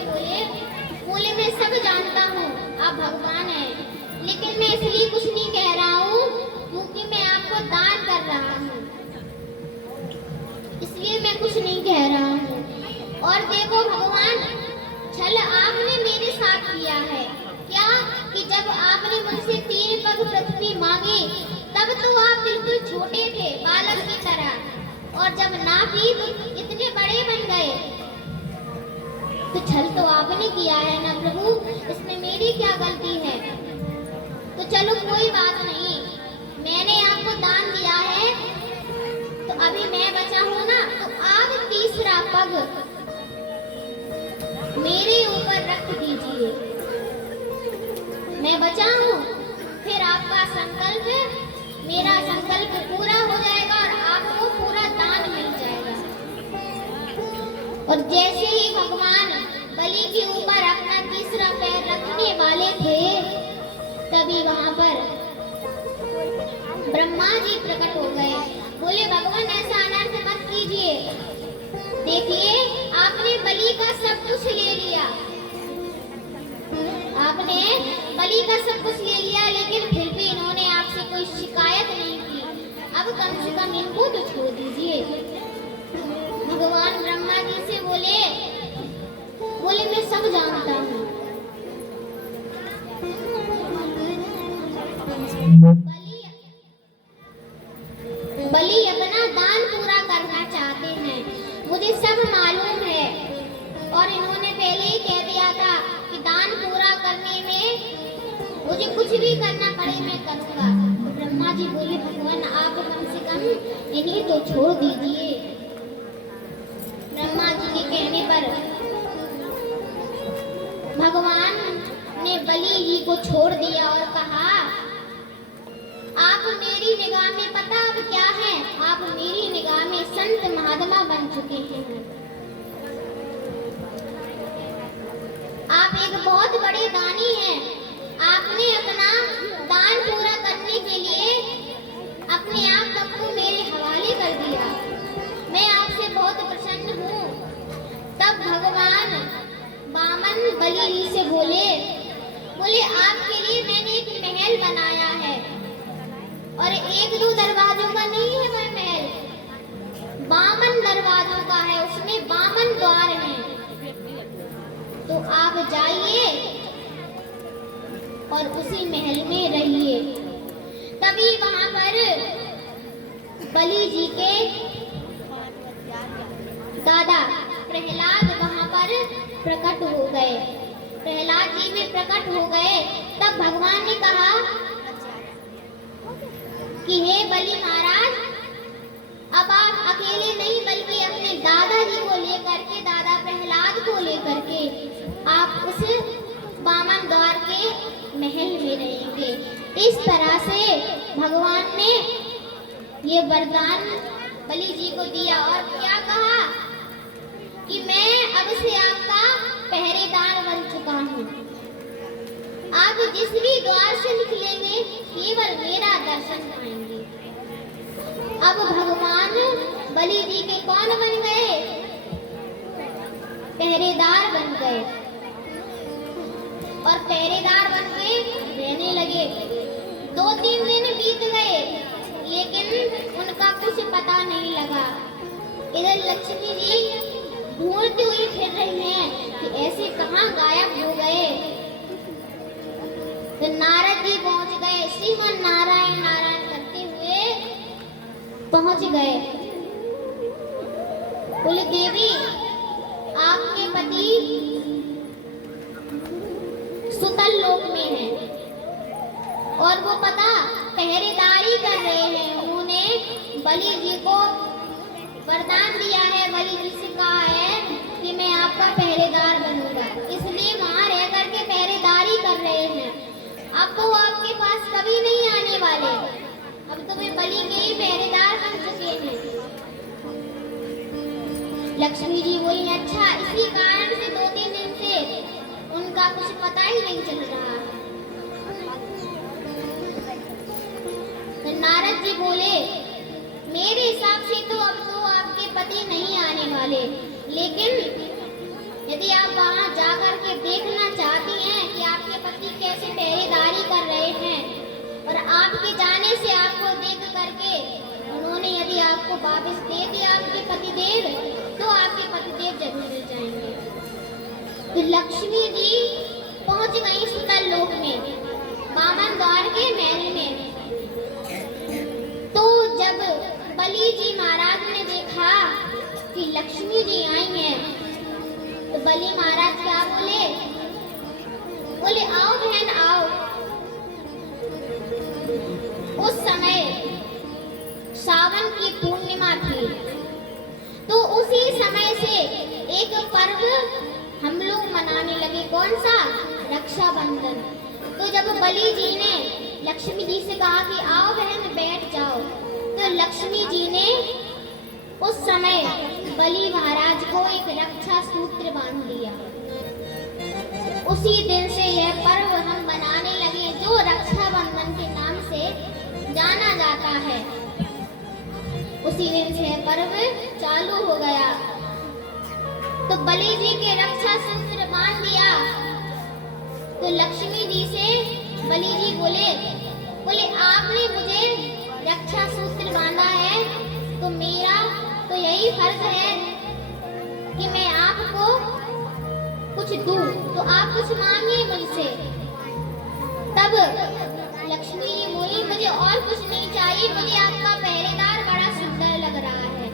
बोले मैं सब जानता हूँ आप भगवान हैं, लेकिन मैं इसलिए कुछ नहीं कह रहा हूँ क्योंकि मैं आपको दान कर रहा हूँ, इसलिए मैं कुछ नहीं कह रहा हूँ। और देखो भगवान, छल आपने मेरे साथ किया है क्या कि जब आपने मुझसे 3 पग पृथ्वी मांगी तब तो आप बिल्कुल छोटे थे, बालक की तरह, और जब नापी तो इतने बड़े बन गए। तो छल तो आपने किया है ना प्रभु, इसमें मेरी क्या गलती है? तो चलो कोई बात नहीं, मैंने आपको दान दिया है तो अभी मैं बचा हूँ ना, तो आप तीसरा पग मेरे ऊपर रख दीजिए, मैं बचा हूँ, फिर आपका संकल्प, मेरा संकल्प पूरा हो जाएगा और आपको पूरा दान मिल जाएगा। और जैसे ही भगवान बलि के ऊपर अपना तीसरा पैर रखने वाले थे तभी वहां पर ब्रह्मा जी प्रकट हो गए। बोले भगवान ऐसा अनर्थ मत कीजिए, देखिए आपने बलि का सब कुछ ले लिया, आपने बलि का सब कुछ ले लिया, लेकिन फिर भी इन्होंने आपसे कोई शिकायत नहीं की, अब कम से कम इनको तो छोड़ दीजिए। भगवान ब्रह्मा जी से बोले मैं सब जानता हूँ। बलि अपना दान पूरा करना चाहते हैं, मुझे सब मालूम है, और इन्होंने पहले ही कह दिया था कि दान पूरा करने में मुझे कुछ भी करना पड़े मैं करूँगा। तो ब्रह्मा जी बोले भगवान आप कम से कम इन्हें तो छोड़ दीजिए। ब्रह्मा जी के कहने पर भगवान ने बलि जी को छोड़ दिया और कहा आप मेरी निगाह में पता अब क्या है, आप मेरी निगाह में संत महात्मा बन चुके हैं, आप एक बहुत बड़े दानी हैं, आपने अपना दान पूरा करने के लिए अपने आप को मेरे हवाले कर दिया, मैं आपसे बहुत प्रसन्न हूँ। तब भगवान वामन बलि जी से बोले आपके लिए मैंने एक महल बनाया है, और 1-2 दरवाजों का नहीं है वह महल, 52 दरवाजों का है, उसमें 52 द्वार हैं, तो आप जाइए और उसी महल में रहिए। तभी वहां पर बलि जी के दादा प्रहलाद वहां पर प्रकट हो गए, प्रहलाद जी भी प्रकट हो गए। तब भगवान ने कहा कि हे बलि महाराज, अब आप अकेले नहीं बल्कि अपने दादाजी को लेकर के, दादा प्रहलाद को लेकर के आप उस वामन द्वार के महल में रहेंगे। इस तरह से भगवान ने ये वरदान बलि जी को दिया और क्या कहा कि मैं अब से आपका पहरेदार बन चुका हूँ, आप जिस भी द्वार से निकलेंगे केवल मेरा दर्शन पाएंगे। अब भगवान बलि जी के कौन बन गए? पहरेदार बन गए, और पहरेदार बन के रहने लगे। 2-3 दिन बीत गए लेकिन उनका कुछ पता नहीं लगा। इधर लक्ष्मी जी ढूंढते हुए फिर रही हैं कि ऐसे कहाँ गायब हो गए। तो नारद जी पहुंच गए, श्रीमन नारायण नारायण करते हुए पहुंच गए। बोले देवी आपके पति सुतल लोक में है और वो पता पहरेदारी कर रहे हैं। उन्होंने बलि जी को वरदान दिया है, बलि जी से कहा है कि मैं आपका पहरेदार बनूंगा, इसलिए वहां रह करके पहरेदारी कर रहे हैं। अब तो वो आपके पास कभी नहीं आने वाले, अब तो वे बलि के ही पहरेदार बन चुके हैं। लक्ष्मी जी बोली अच्छा, इसी कारण से 2-3 दिन से उनका कुछ पता ही नहीं चल रहा। तो नारद जी बोले मेरे हिसाब से तो अब तो आपके पति नहीं आने वाले, लेकिन यदि आप वहां जाकर के देखना चाहती हैं कि आपके पति कैसे पहरेदारी कर रहे हैं और आपके जाने से आपको देख करके उन्होंने यदि आपको वापस दे दिया आपके पतिदेव, तो आपके पतिदेव जरूर मिल जाएंगे। तो लक्ष्मी जी पहुंच गई सुतल लोक में, बामन द्वार के महल में। तो जब बलि जी महाराज ने देखा कि लक्ष्मी जी आई हैं, तो बलि महाराज क्या बोले? बोले आओ बहन आओ। उस समय सावन की पूर्णिमा थी, तो उसी समय से एक पर्व हम लोग मनाने लगे। कौन सा? रक्षाबंधन। तो जब बलि जी ने लक्ष्मी जी से कहा कि आओ बहन बैठ जाओ, तो लक्ष्मी जी ने उस समय बलि महाराज को एक रक्षा सूत्र बांध दिया। उसी दिन से यह पर्व हम मनाने लगे, जो रक्षाबंधन के नाम से जाना जाता है। उसी दिन से यह पर्व चालू हो गया। तो बलि जी के रक्षा सूत्र बांध दिया, तो लक्ष्मी जी से बलि जी बोले आपने मुझे रक्षा सूत्र बांधा है, तो मेरा तो यही फर्ज है कि मैं आपको कुछ दूं, तो आप कुछ मांगिए मुझसे। तब लक्ष्मी जी बोली मुझे और कुछ नहीं चाहिए, मुझे आपका पहरेदार बड़ा सुंदर लग रहा है,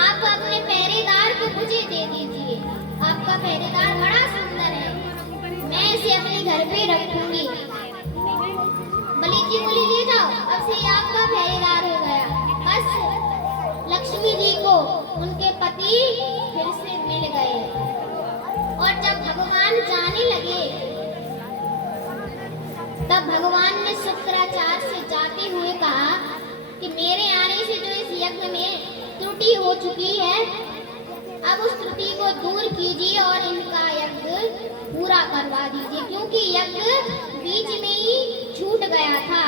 आप अपने पहरेदार को मुझे दे दीजिए। आपका पहरेदार बड़ा सुंदर है, मैं इसे अपने घर पे रखूंगी। बलि जी बोली ले जाओ, अब से आपका पहरेदार हो गया। बस लक्ष्मी जी को उनके पति फिर से मिल गए। और जब भगवान जाने लगे, तब भगवान ने शुक्राचार्य से जाते हुए कहा कि मेरे आने से जो इस यज्ञ में त्रुटि हो चुकी है, अब उस त्रुटि को दूर कीजिए और इनका यज्ञ पूरा करवा दीजिए, क्योंकि यज्ञ बीच में ही छूट गया था।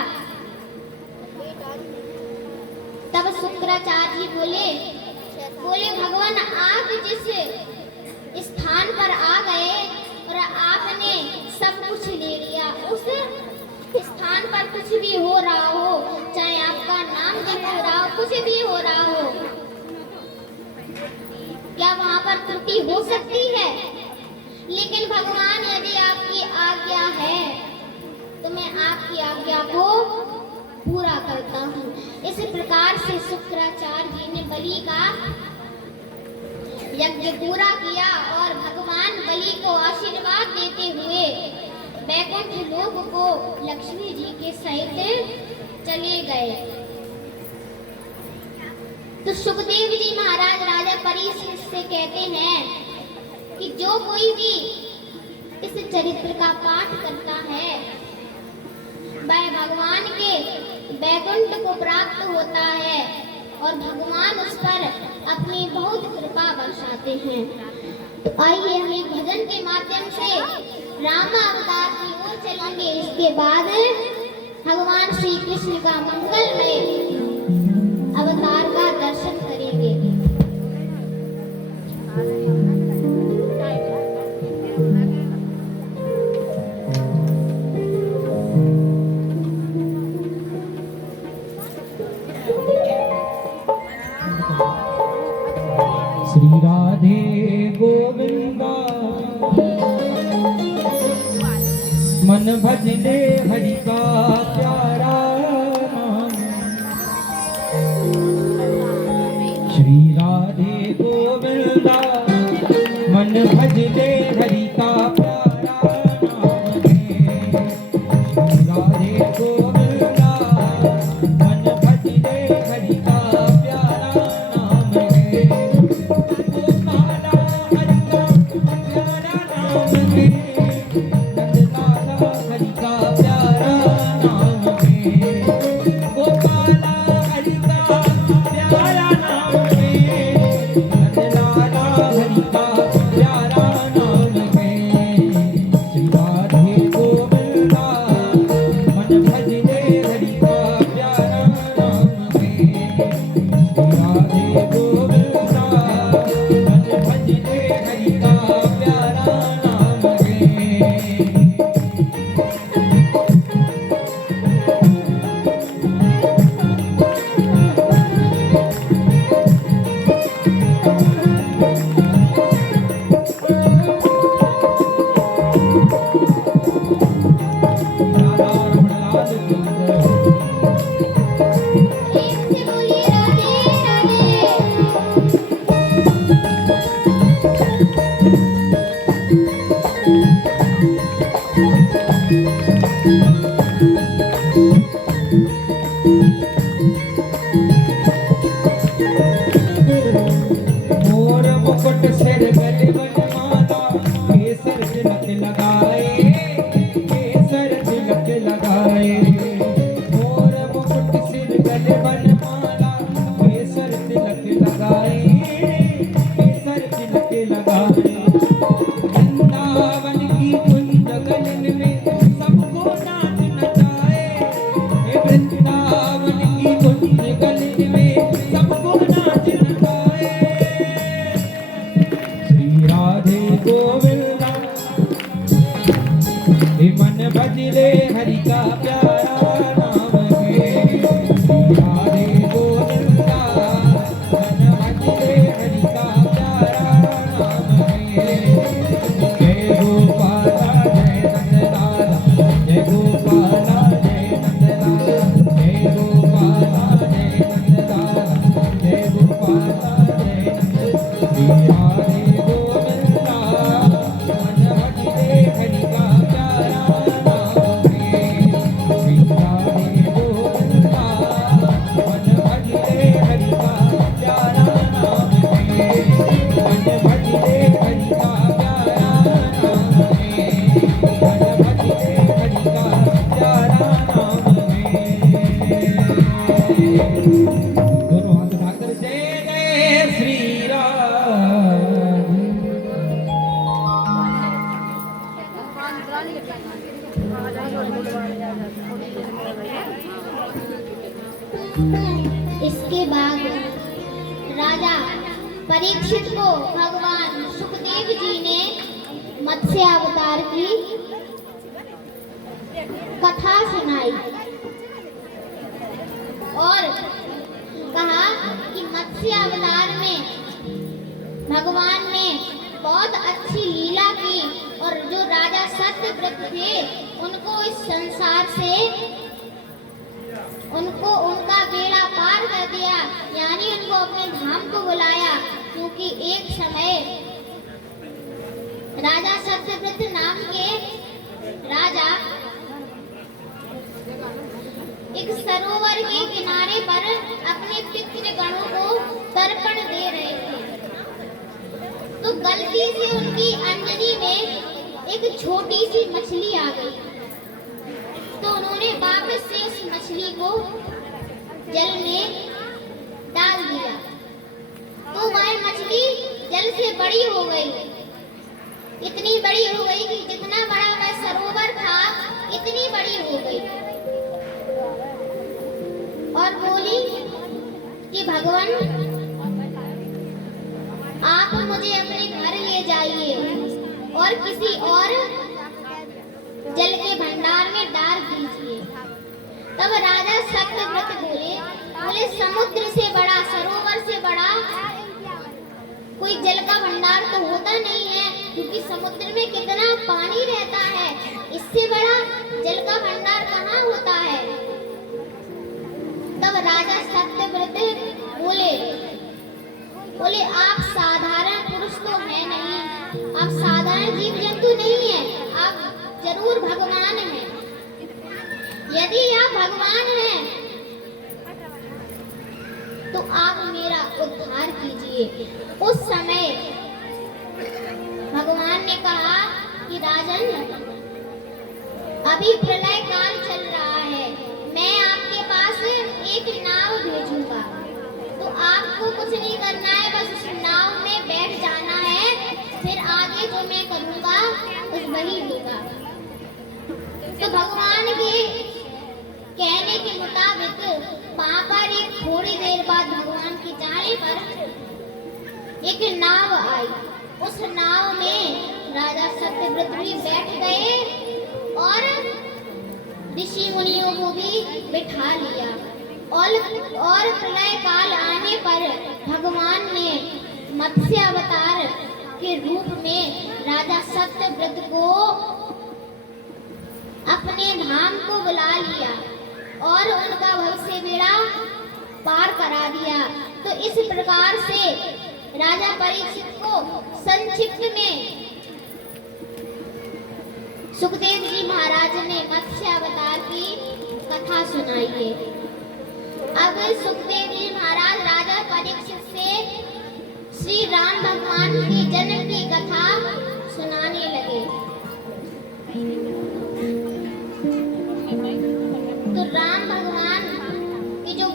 तब शुक्राचार्य जी बोले भगवान आप जिस स्थान पर आ गए और आपने सब कुछ ले लिया, उस स्थान पर कुछ भी हो रहा हो, चाहे आपका नाम जप हो रहा हो, कुछ भी हो रहा हो, क्या वहां पर त्रुटि हो सकती है? लेकिन भगवान यदि आपकी आज्ञा है तो मैं आपकी आज्ञा को पूरा करता हूँ। इस प्रकार से शुक्राचार्य जी ने बलि का यज्ञ पूरा किया और भगवान बलि को आशीर्वाद देते हुए वैकुंठ लोक को लक्ष्मी जी के सहित चले गए। तो सुखदेव जी महाराज राजा परीक्षित से कहते हैं कि जो कोई भी इस चरित्र का पाठ करता है वह भगवान के वैकुंठ को प्राप्त होता है और भगवान उस पर अपनी बहुत कृपा बरसाते हैं। तो आइए हम एक भजन के माध्यम से राम अवतार की ओर चलेंगे। इसके बाद भगवान श्री कृष्ण का मंगलमय अवतार का दर्शन करेंगे। श्री राधे गोविंदा मन भजले हरि का प्यारा नाम। श्री राधे गोविंदा मन भजले हरि का प्यारा नाम है। श्री राधे गोविंदा मन भजले हरि का प्यारा नाम है। गोपाला हरि का प्यारा नाम है। मुकुट सिर गले बनमाला केसर तिलक लगाए केसर तिलक लगाए मोर मुकुट सिर गले बनमाला केसर तिलक लगाए केसर तिलक लगाए वृंदावन की कुंज गलन में सबको नाच नचाए वृंदावन की कुंज गलन में सबको नाच नचाए श्री राधे गोविंदा मन भजले हरि का प्यारा नाम है श्री राधे गोविंदा मन भजले हरि का प्यारा नाम है जय गोपाला जय नंदलाला जय गोपाला जय नंदलाला जय गोपाला जय नंदलाला जय गोपाला जय नंदलाला श्री राधे गोविंदा मन भजले हरि का प्यारा नाम है श्री राधे गोविंदा मन भजले हरि का प्यारा नाम है मन भजले हरि का प्यारा नाम है मन भजले हरि का प्यारा नाम है दोनों हाथ उठाकर जय जय श्री राम इसके बाद राजा परीक्षित को भगवान सुखदेव जी ने मत्स्य अवतार की कथा सुनाई और कहा कि मत्स्य अवतार में भगवान ने बहुत अच्छी लीला की और जो राजा सत्यव्रत थे उनको इस संसार से उनको उनका बेड़ा पार कर दिया, यानी उनको अपने धाम को बुलाया। क्योंकि एक समय राजा सत्यव्रत नाम के राजा एक सरोवर के किनारे पर अपने पितृगणों को तर्पण दे रहे थे, तो गलती से उनकी अंजनी में एक छोटी सी मछली आ गई। तो उन्होंने वापस से उस मछली को जल में डाल दिया, तो वह मछली जल से बड़ी हो गई, इतनी बड़ी हो गई कि जितना बड़ा वह सरोवर था इतनी बड़ी हो गई और बोली कि भगवान आप मुझे अपने घर ले जाइए और किसी और जल के भंडार में डाल दीजिए। तब राजा सत्यव्रत बोले समुद्र से बड़ा, सरोवर से बड़ा कोई जल का भंडार तो होता नहीं है, क्योंकि समुद्र में कितना पानी रहता है, इससे बड़ा जल का भंडार कहाँ होता है। तब राजा सत्यव्रत बोले आप साधारण पुरुष तो है नहीं, आप साधारण जीव जंतु नहीं है, आप जरूर भगवान हैं। यदि आप भगवान हैं तो आप मेरा उद्धार कीजिए। उस समय भगवान ने कहा कि राजन अभी प्रलय काल चल रहा है, मैं आपके पास एक नाव भेजूंगा, तो आपको कुछ नहीं करना है, बस उस नाव में बैठ जाना है, फिर आगे जो मैं करूंगा उस वही होगा। तो भगवान के कहने के मुताबिक वहां पर एक थोड़ी देर बाद भगवान के जाने पर एक नाव आई। उस नाव में राजा सत्यव्रत भी बैठ गए और ऋषि मुनियों को भी बिठा लिया और प्रलय काल आने पर भगवान ने मत्स्य अवतार के रूप में राजा सत्यव्रत को अपने धाम को बुला लिया और उनका भविष्य बेड़ा पार करा दिया। तो इस प्रकार से राजा परीक्षित को संक्षिप्त में सुखदेव जी महाराज ने मत्स्य अवतार की कथा सुनाई है। अब सुखदेव जी महाराज राजा परीक्षित से श्री राम भगवान के जन्म की कथा सुनाने लगे। तो राम भगवान के जो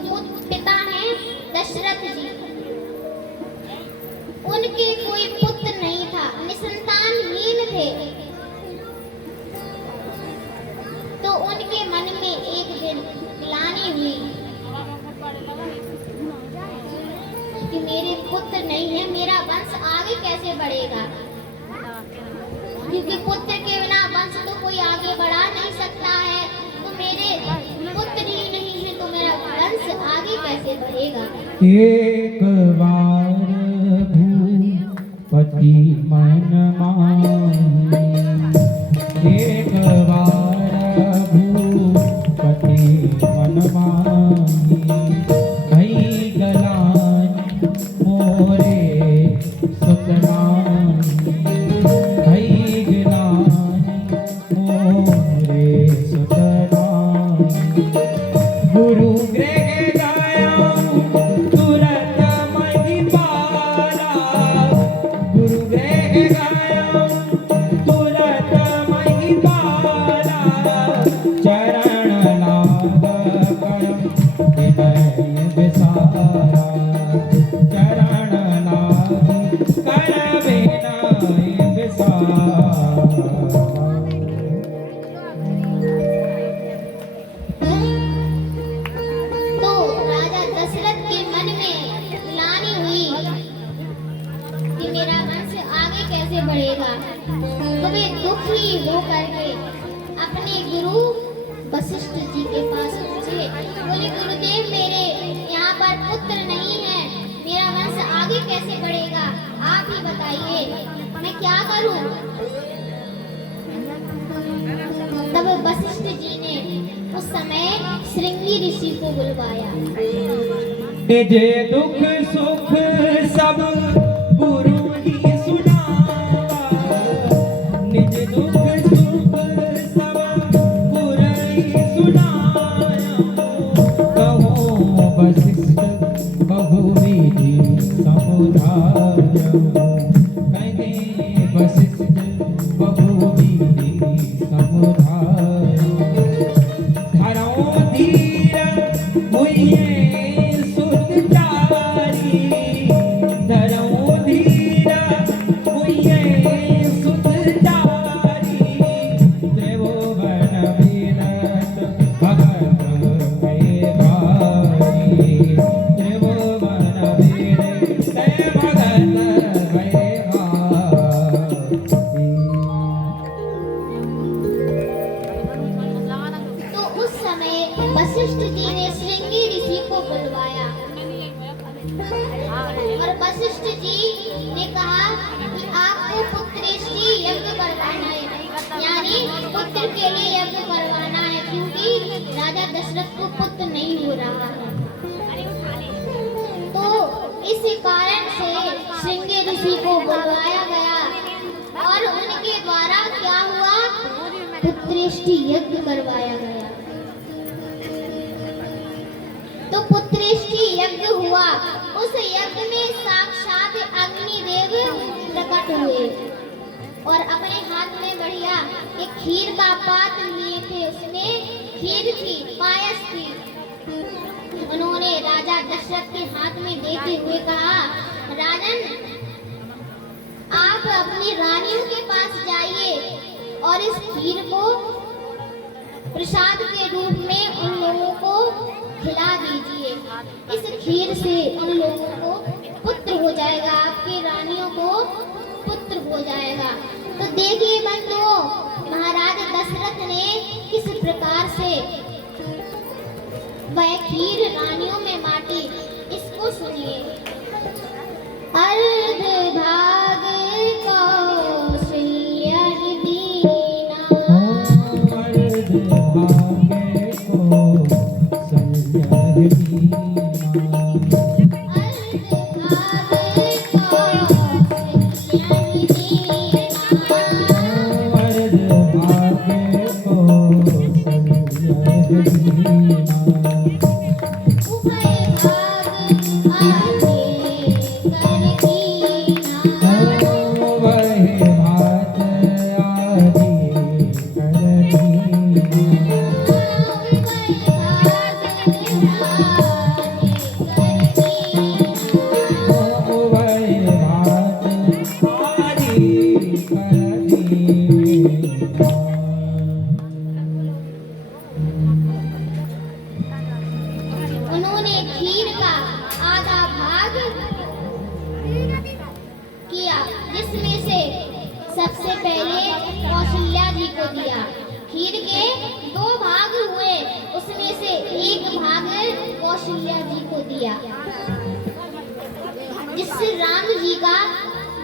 पिता हैं दशरथ जी, उनके कोई पुत्र नहीं था, निसंतानहीन थे। तो उनके मन में एक दिन ग्लानि हुई कि मेरे पुत्र नहीं है, मेरा वंश आगे कैसे बढ़ेगा, क्योंकि पुत्र के बिना वंश तो कोई आगे बढ़ा नहीं सकता है। तो मेरे पुत्र ही नहीं है तो मेरा वंश आगे कैसे बढ़ेगा। एक बार भूपति मन माही, एक बार भूपति मन माही, भई गलानि मोरे सुतनाही, भई गलानि मोरे सुतनाही। गुरु गृह गयाऊं तुरत महि पारा, गुरु गृह गयाऊं तुरत महि पारा, चरण लाग करम विनय विसारा, चरण लाग कर विनय विसारा। तो राजा दशरथ के मन में ग्लानि हुई कि मेरा वंश आगे कैसे बढ़ेगा। तो वे दुखी होकर के अपने गुरु वशिष्ठ जी के पास पहुंचे। बोले गुरुदेव, मेरे यहाँ पर पुत्र नहीं है, मेरा वंश आगे कैसे बढ़ेगा, आप ही बताइए, मैं क्या करूं। तब वशिष्ठ जी ने उस समय श्रृंगी ऋषि को बुलवाया। निज दुख सुख सब गुरु ही सुनावा, निज दुख सुख सब गुरु ही सुनाया, कहो वशिष्ठ बहुविधि समुदाय, कहे वशिष्ठ बहुविधि समुदाय। धरो धीर मुइये सुतचारी, धरो धीर मुइये सुतचारी, त्रिभुवन विरत भगत में भारी, त्रिभुवन विरत भगत में भारी। तो उस समय वशिष्ठ जी ने श्रृंगी ऋषि को बुलवाया और वशिष्ठ जी ने कहा कि आपको पुत्रेष्टि यज्ञ करवाना है, यानी पुत्र के लिए यज्ञ करवाना है, क्योंकि राजा दशरथ को पुत्र नहीं हो रहा है। तो इस कारण से श्रृंगी ऋषि को बुलवाया गया और उनके द्वारा क्या हुआ, पुत्रेष्टि यज्ञ करवाया गया। तो पुत्रेष्टि यज्ञ हुआ, उस यज्ञ में साक्षात अग्निदेव प्रकट हुए और अपने हाथ में बढ़िया एक खीर का पात्र लिए थे, उसमें खीर थी, पायस थी। उन्होंने राजा दशरथ के हाथ में देते हुए कहा, राजन, आप अपनी रानियों के पास जाइए और इस खीर को प्रसाद के रूप में उन लोगों को खिला दीजिए। इस खीर से उन लोगों को पुत्र हो जाएगा, आपकी रानियों को पुत्र हो जाएगा। तो देखिए बंधुओं, महाराज दशरथ ने किस प्रकार से वह खीर रानियों में बांटी, इसको सुनिए। अर्ध भाग कौशल्या दीना, अर्ध भागे को संजय दीना, उभय भाग आगे कर दी। उन्होंने खीर का आधा भाग किया, जिसमें से सबसे पहले कौशल्या जी को दिया। खीर के 2 भाग हुए, उसमें से 1 भाग कौशल्या जी को दिया, जिससे राम जी का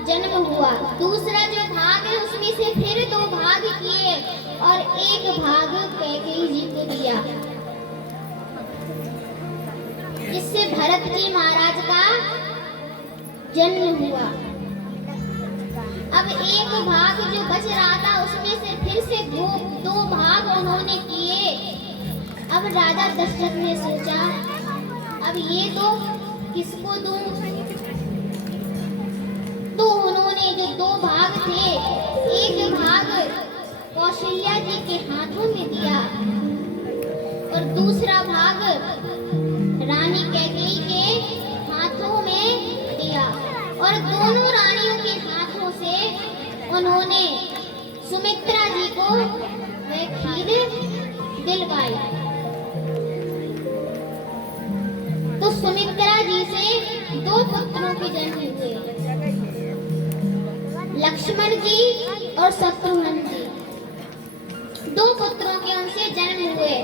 जन्म हुआ। दूसरा जो भाग है उसमें से फिर 2 भाग किए और 1 भाग कैकेयी जी को दिया, जिससे भरत जी महाराज का जन्म हुआ। अब 1 भाग जो बच रहा था उसमें से फिर से 2 भाग उन्होंने किए। अब राजा दशरथ ने सोचा अब ये तो किसको दूं? तो उन्होंने जो 2 भाग थे, 1 भाग कौशल्या जी के हाथों में दिया और दूसरा भाग रानी कैकेयी के हाथों में दिया, और दोनों रानियों के हाथों से उन्होंने सुमित्रा जी को वह खीर दिलवाई। तो सुमित्रा जी से 2 पुत्रों के जन्म हुए, लक्ष्मण जी और शत्रुघ्न जी। 2 पुत्रों के उनसे जन्म हुए।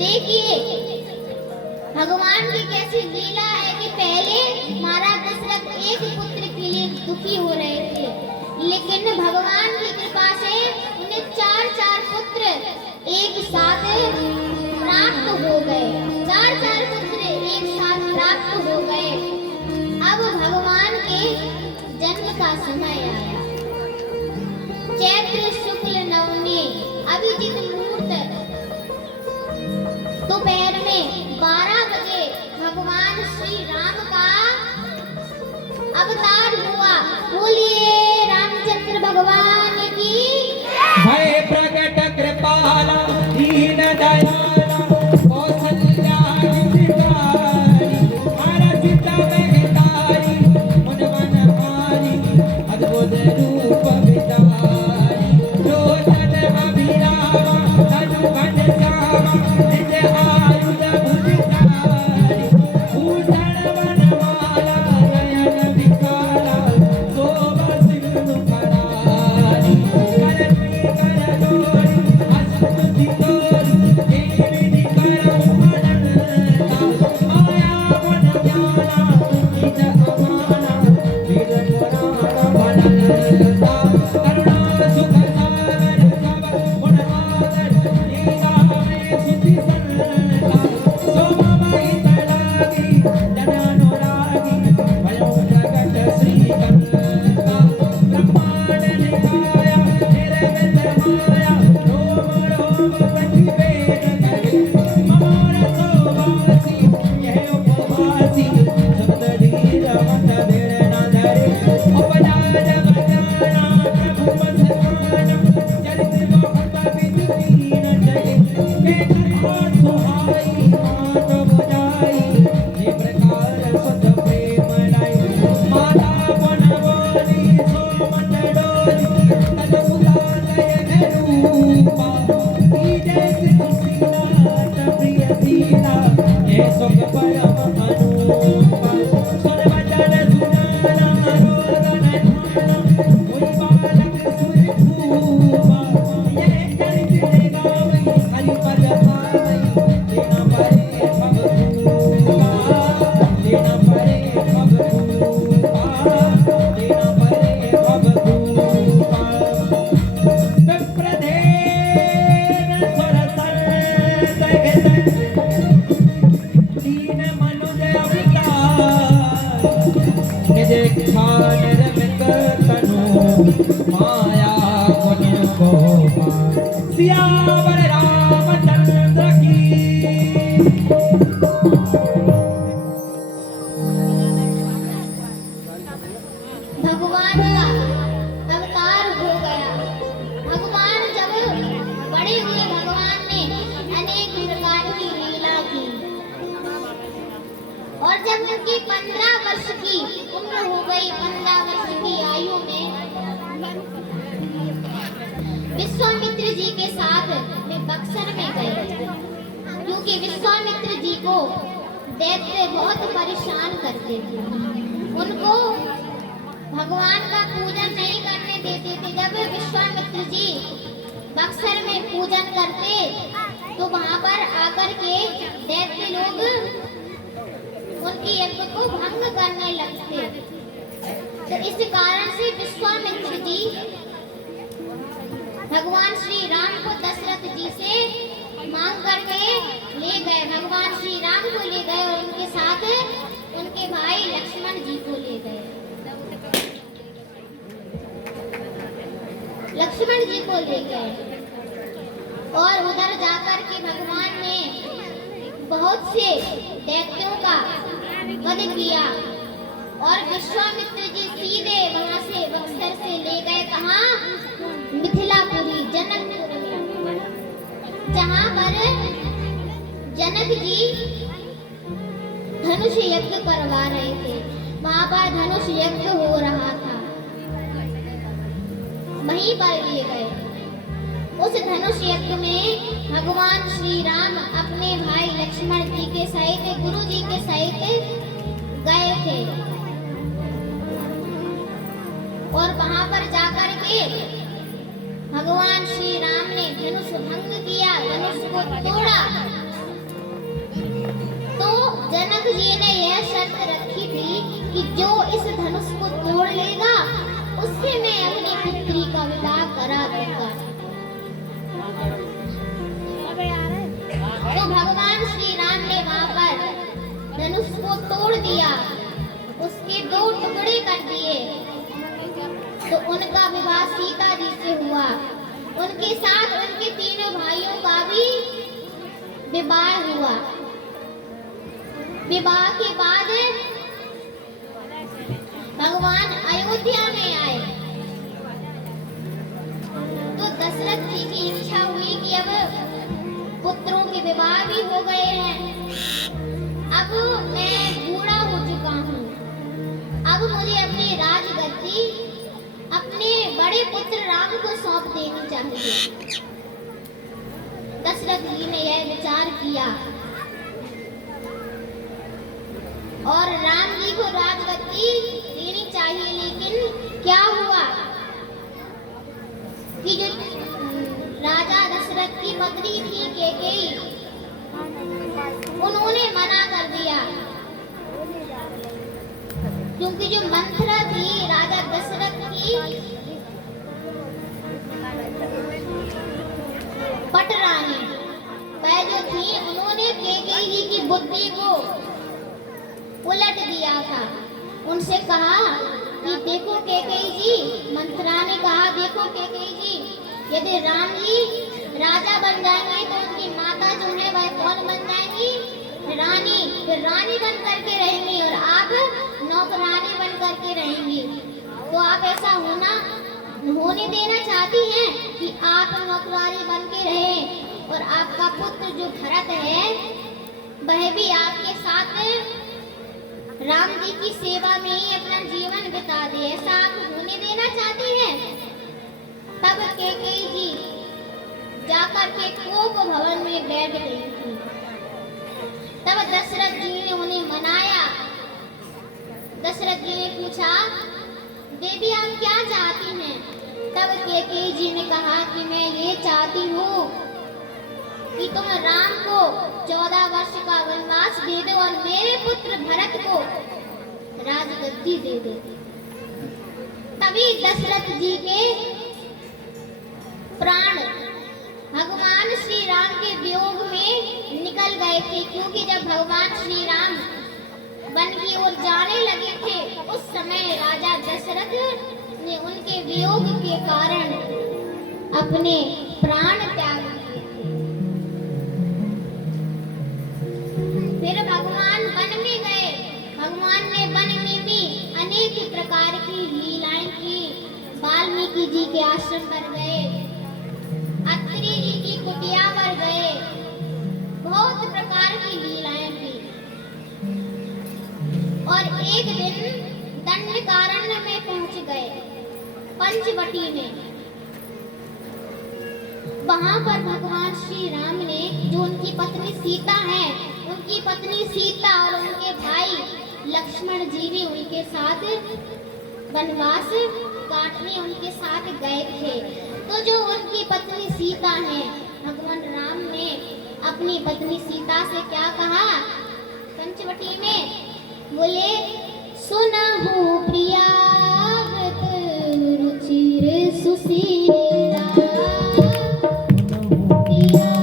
देखिए भगवान की कैसी लीला है कि पहले महाराज दशरथ 1 पुत्र के लिए दुखी हो रहे थे, लेकिन भगवान की कृपा से उन्हें 4 पुत्र एक साथ प्राप्त हो गए। 4 पुत्र एक साथ प्राप्त हो गए। अब भगवान के जन्म का समय आया। चैत्र शुक्ल नवमी अभिजित मुहूर्त दोपहर में 12 बजे भगवान श्री राम का अवतार हुआ। बोलिए रामचंद्र भगवान की। भय प्रकट कृपाला दीन दयाला कौशल्या हितकारी हरषित महतारी मुन मन मारी अद्भुत रूप विचारी लोचन अभिरामा तनु घन श्यामा निज आयुध भुजधारी भूषण वनमाला नयन विकाला शोभा सिंधु फणारी करणी करजोड़ी हस्तुति तोरी देवी करम अनंता माया मन ज्ञाना निज अमाना वीर पुराण बनलता करुणा सुख सागर सब गुण आदर लीला में सुधि संता शोभा महित लागी जनानुरागी भयो जगत श्रीकंता ब्रह्मांड निकाया निर्मित माया रोम रोम प्रतिवेद करे ममोर सोवासी यह उपवासी शब्द धीर मत देर न धरे उपजा जग जाना प्रभु बसवाना चरित मोहत विधि न चले बेटर सुहाई मान बुझाई ये प्रकार सुत प्रेम लाई माता बन बोली सो मन डोली तन सुलालय रूपा कीजे सीता प्रिय सीता ये सुख परम अनुपा सुन वचन सुनाना रोदन ठाना कोई बालक सुर भूपा ये चरित गावई हरि पद भावई लेना परे भव भूपा लेना परे भव भूपा लेना परे भव भूपा विप्रधेन सुरसन सहित दीन मनुज अवतार निज इच्छा निर्मित तनु माया गुण को सियावर रामचंद्र की भगवान का अवतार हो गया। भगवान जब बड़े हुए, भगवान ने अनेक प्रकार की लीला की, और जब उनकी 15 वर्ष की उम्र हो गई, 15 वर्ष की आयु में विश्वामित्र जी के साथ वे बक्सर में गए, क्योंकि विश्वामित्र जी को दैत्य बहुत परेशान करते थे। उनको भगवान का पूजन नहीं करने देते थे। जब विश्वामित्र जी बक्सर में पूजन करते तो वहां पर आकर के दैत्य लोग उनकी यज्ञ को भंग करने लगते। तो इस कारण से विश्वामित्र जी भगवान श्री राम को दशरथ जी से मांग करके ले गए। भगवान श्री राम को ले गए और उनके साथ उनके भाई लक्ष्मण जी को ले गए। लक्ष्मण जी को ले गए और उधर जाकर के भगवान ने बहुत से दैत्यों का वध किया और विश्वामित्र जी सीधे वहां से बक्सर से ले गए कहाँ? मिथिलापुरी, जनकपुरी, जहां पर जनक जी धनुष यज्ञ करवा रहे थे। वहां पर धनुष यज्ञ हो रहा था, वहीं पर लिए गए। उस धनुष यज्ञ में भगवान श्री राम अपने भाई लक्ष्मण जी के सहित, गुरु जी के सहित गए थे और वहां पर जाकर के भगवान श्री राम ने धनुष भंग किया, धनुष को तोड़ा। तो जनक जी ने यह शर्त रखी थी कि जो इस धनुष को तोड़ लेगा उससे मैं अपनी पुत्री का विवाह करा दूंगा। तो भगवान श्री राम ने वहां पर धनुष को तोड़ दिया, उसके 2 टुकड़े कर दिए। तो उनका विवाह सीता जी से हुआ। उनके साथ उनके 3 भाइयों का भी विवाह हुआ। विवाह के बाद भगवान अयोध्या में आए तो दशरथ जी की इच्छा हुई कि अब पुत्रों के विवाह भी हो गए हैं, अब मैं बूढ़ा हो चुका हूँ, अब मुझे अपनी राजगद्दी अपने बड़े पुत्र राम को सौंप देनी चाहिए। दशरथ जी ने यह विचार किया और राम जी को राजगद्दी देनी चाहिए। लेकिन क्या हुआ कि जो राजा दशरथ की पत्नी थी कैकेयी, उन्होंने मना कर दिया, क्योंकि जो मंथरा थी राजा दशरथ की पटरानी, वह जो थी, उन्होंने कैकेयी जी की बुद्धि को उलट दिया था। उनसे कहा कि देखो कैकेयी जी, मंथरा ने कहा देखो कैकेयी जी, यदि राम जी राजा बन जाएंगे तो उनकी माता जो है वह कौन बन जाएंगी? रानी। फिर रानी बन करके रहेंगी और आप नौकरानी बन करके रहेंगी। तो आप ऐसा होने देना चाहती हैं कि आप नौकरानी बन के रहें और आपका पुत्र जो भरत है वह भी आपके साथ राम जी की सेवा में ही अपना जीवन बिता दे, ऐसा आप होने देना चाहती हैं? तब कैकेयी जी जाकर के कोप भवन में बैठ गई थी। तब दशरथ जी ने उन्हें मनाया। दशरथ जी ने पूछा, देवी आप क्या चाहती हैं? तब कैकेयी जी ने कहा कि मैं ये चाहती हूँ कि तुम राम को 14 वर्ष का वनवास दे दो और मेरे पुत्र भरत को राजगद्दी दे दो। तभी दशरथ जी के प्राण भगवान श्री राम के वियोग में निकल गए थे, क्योंकि जब भगवान श्री राम वन की ओर जाने लगे थे उस समय राजा दशरथ ने उनके वियोग के कारण अपने प्राण त्याग दिए थे। फिर भगवान वन में गए। भगवान ने वन में भी अनेक प्रकार की लीलाएं की। वाल्मीकि जी के आश्रम पर गए, अत्रि जी की कुटिया पर गए, बहुत प्रकार की लीलाएं की। और एक दिन दंडकारण्य में पहुंच गए, पंचवटी में। वहां पर भगवान श्री राम ने जो उनकी पत्नी सीता है, उनकी पत्नी सीता और उनके भाई लक्ष्मण जी भी उनके साथ वनवास काटने उनके साथ गए थे। तो जो उनकी पत्नी सीता है, भगवान राम ने अपनी पत्नी सीता से क्या कहा पंचवटी में? बोले सुनहु प्रिया व्रत रुचिर सुशीला, प्रिया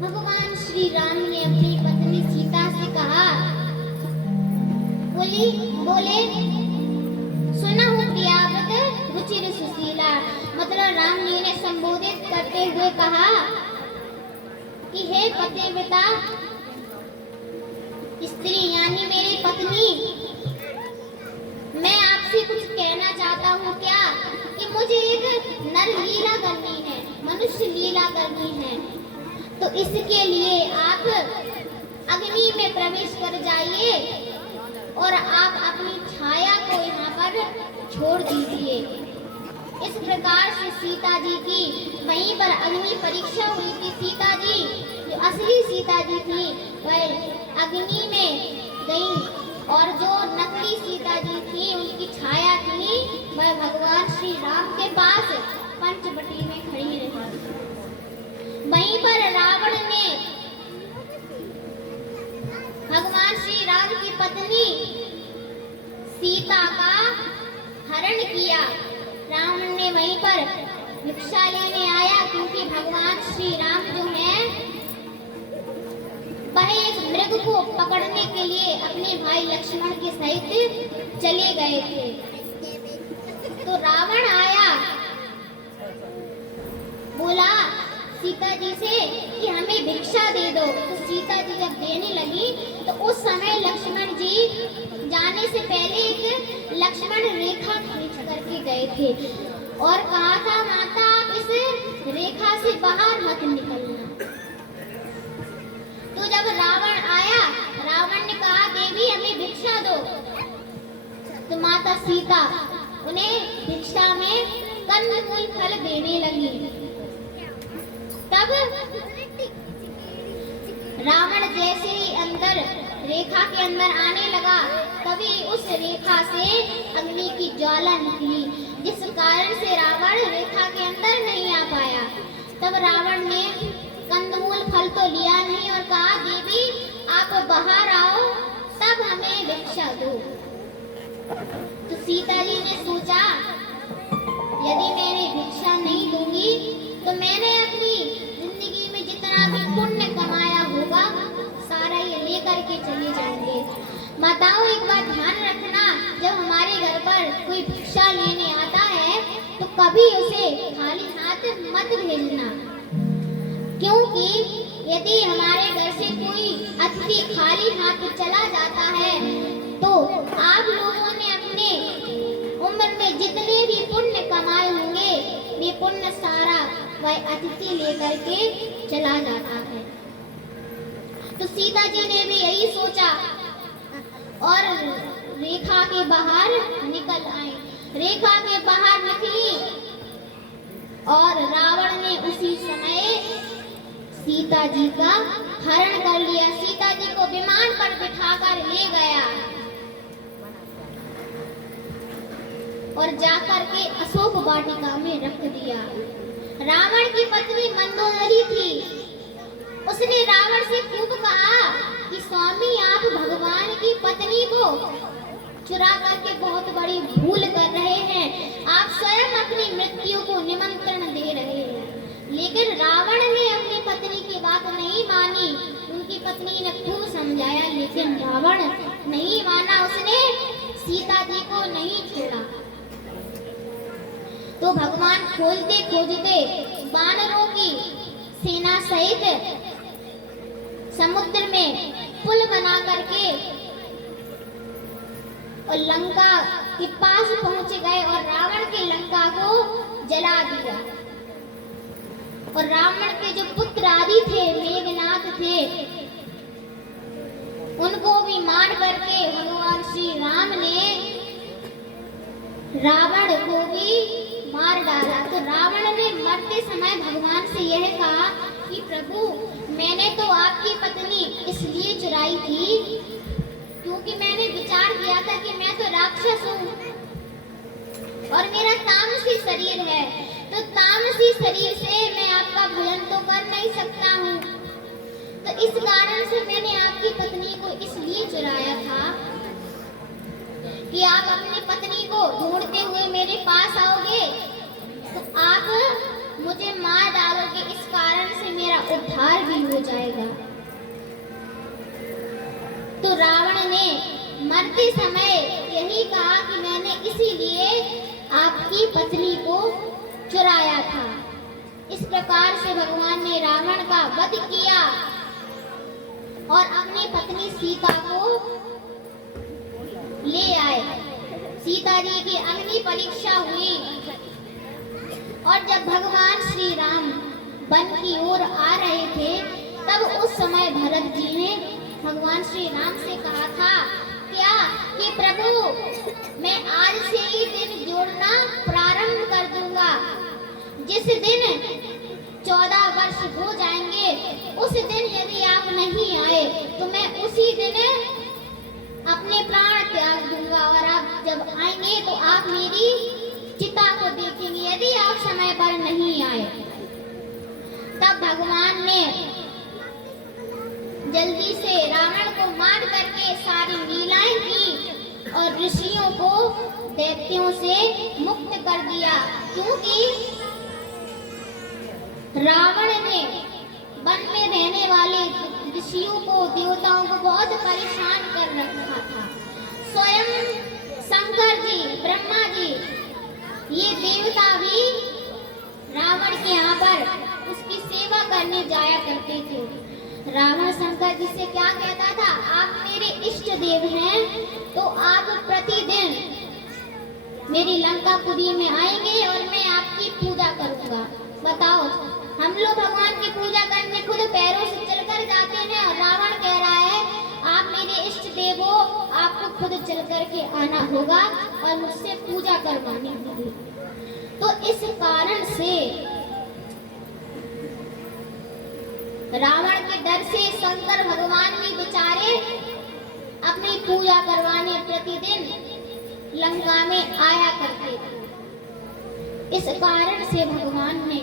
भगवान श्री राम ने अपनी पत्नी सीता से कहा, बोले सुना हूँ प्रियाव्रत रुचिर सुशीला। मतलब राम जी ने संबोधित करते हुए कहा कि हे पतिव्रता स्त्री यानी मेरी पत्नी, मैं आपसे कुछ कहना चाहता हूँ क्या कि मुझे एक नर लीला करनी है, मनुष्य लीला करनी है। तो इसके लिए आप अग्नि में प्रवेश कर जाइए और आप अपनी छाया को यहाँ पर छोड़ दीजिए। इस प्रकार से सीता जी की वहीं पर अग्नि परीक्षा हुई थी। सीता जी जो असली सीता जी थी वह अग्नि में गई और जो नकली सीता जी थी उनकी छाया थी वह भगवान श्री राम के पास पंचवटी में खड़ी रही। वहीं पर रावण ने भगवान श्री राम की पत्नी सीता का हरण किया। रावण ने वहीं पर भिक्षा लेने आया क्योंकि भगवान श्री राम जो है वह एक मृग को पकड़ने के लिए अपने भाई लक्ष्मण के सहित चले गए थे। तो रावण आया, बोला सीता जी से कि हमें भिक्षा दे दो। तो सीता जी जब देने लगी तो उस समय लक्ष्मण जी जाने से पहले एक लक्ष्मण रेखा खींच करके गए थे और कहा था माता आप इस रेखा से बाहर मत निकलना। तो जब रावण आया, रावण ने कहा देवी हमें भिक्षा दो। तो माता सीता उन्हें भिक्षा में कंदमूल फल देने लगी। तब रावण जैसे ही अंदर रेखा के अंदर आने लगा तभी उस रेखा से अग्नि की ज्वाला निकली, जिस कारण से रावण रेखा के अंदर नहीं आ पाया। तब रावण ने कंदमूल फल तो लिया नहीं और कहा देवी आप बाहर आओ तब हमें भिक्षा दो। तो सीता जी ने सोचा यदि मैंने भिक्षा नहीं दूंगी तो मैंने अपनी जिंदगी में जितना भी पुण्य कमाया होगा सारा ये लेकर के चले जाएंगे। माताओं एक बात ध्यान रखना, जब हमारे घर पर कोई भिक्षा लेने आता है तो कभी उसे खाली हाथ मत भेजना, क्योंकि यदि हमारे घर से कोई अतिथि खाली हाथ चला जाता है तो आप लोगों ने अपने उम्र में जितने भी पुण्य कमाए होंगे वे पुण्य सारा वह अतिथि लेकर के चला जाता है। तो सीता जी ने भी यही सोचा और रेखा के बाहर निकल आई। रेखा के बाहर निकली और रावण ने उसी समय सीता जी का हरण कर लिया। सीता जी को विमान पर बिठाकर ले गया और जाकर के अशोक वाटिका में रख दिया। रावण की पत्नी मंदोदरी थी, उसने रावण से खूब कहा कि स्वामी आप भगवान की पत्नी को चुरा करके बहुत बड़ी भूल कर रहे हैं, आप स्वयं अपनी मृत्यु को निमंत्रण दे रहे हैं। लेकिन रावण ने अपनी पत्नी की बात नहीं मानी। उनकी पत्नी ने खूब समझाया, लेकिन रावण नहीं माना। उसने सीता जी को नहीं छोड़ा। तो भगवान खोजते खोजते वानरों की सेना सहित समुद्र में पुल बना करके और लंका के पास पहुंच गए और रावण की लंका को जला दिया। और रावण के जो पुत्र आदि थे, मेघनाथ थे, उनको भी मार करके भगवान श्री राम ने रावण को भी मार डाला। तो रावण ने मरते समय भगवान से यह कहा कि प्रभु, मैंने तो आपकी पत्नी इसलिए चुराई थी क्योंकि मैंने विचार किया था कि मैं तो राक्षस हूँ और मेरा तामसी शरीर है, तो तामसी शरीर से मैं आपका भजन तो कर नहीं सकता हूँ। तो इस कारण से मैंने आपकी पत्नी को इसलिए चुराया था कि आप अपनी पत्नी को ढूंढते हुए मेरे पास आओगे तो आप मुझे मार डालोगे, इस कारण से मेरा उद्धार भी हो जाएगा। तो रावण ने मरते समय यही कहा कि मैंने इसीलिए आपकी पत्नी को चुराया था। इस प्रकार से भगवान ने रावण का वध किया और अपनी पत्नी सीता को ले आए। सीता जी की अग्नि परीक्षा हुई और जब भगवान श्री राम वन की ओर आ रहे थे, तब उस समय भरत जी ने भगवान श्री राम से कहा था क्या कि प्रभु, मैं आज से ही दिन जोड़ना प्रारंभ कर दूंगा। जिस दिन 14 वर्ष हो जाएंगे, उस दिन यदि आप नहीं आए तो मैं उसी दिन अपने प्राण त्याग दूंगा और आप जब आएंगे तो आप मेरी चिता को देखेंगे, यदि आप समय पर नहीं आए। तब भगवान ने जल्दी से रावण को मार करके सारी लीलाएं की और ऋषियों को दैत्यों से मुक्त कर दिया, क्योंकि रावण ने वन में रहने वाले ऋषियों को, देवताओं को बहुत परेशान कर रखा था। स्वयं शंकर जी, ब्रह्मा जी, ये देवता भी रावण के यहाँ पर उसकी सेवा करने जाया करते थे। रावण शंकर जी से क्या कहता था, आप मेरे इष्ट देव हैं तो आप प्रतिदिन मेरी लंकापुरी में आएंगे और मैं आपकी पूजा करूंगा। बताओ, हम लोग भगवान की पूजा करने खुद पैरों से चलकर जाते हैं और रावण कह रहा है आप मेरे इष्ट देव हो, आपको खुद चल करके आना होगा और मुझसे पूजा करवानी होगी। तो इस कारण से रावण के डर से शंकर भगवान भी बेचारे अपनी पूजा करवाने प्रतिदिन लंका में आया करते थे। इस कारण से भगवान ने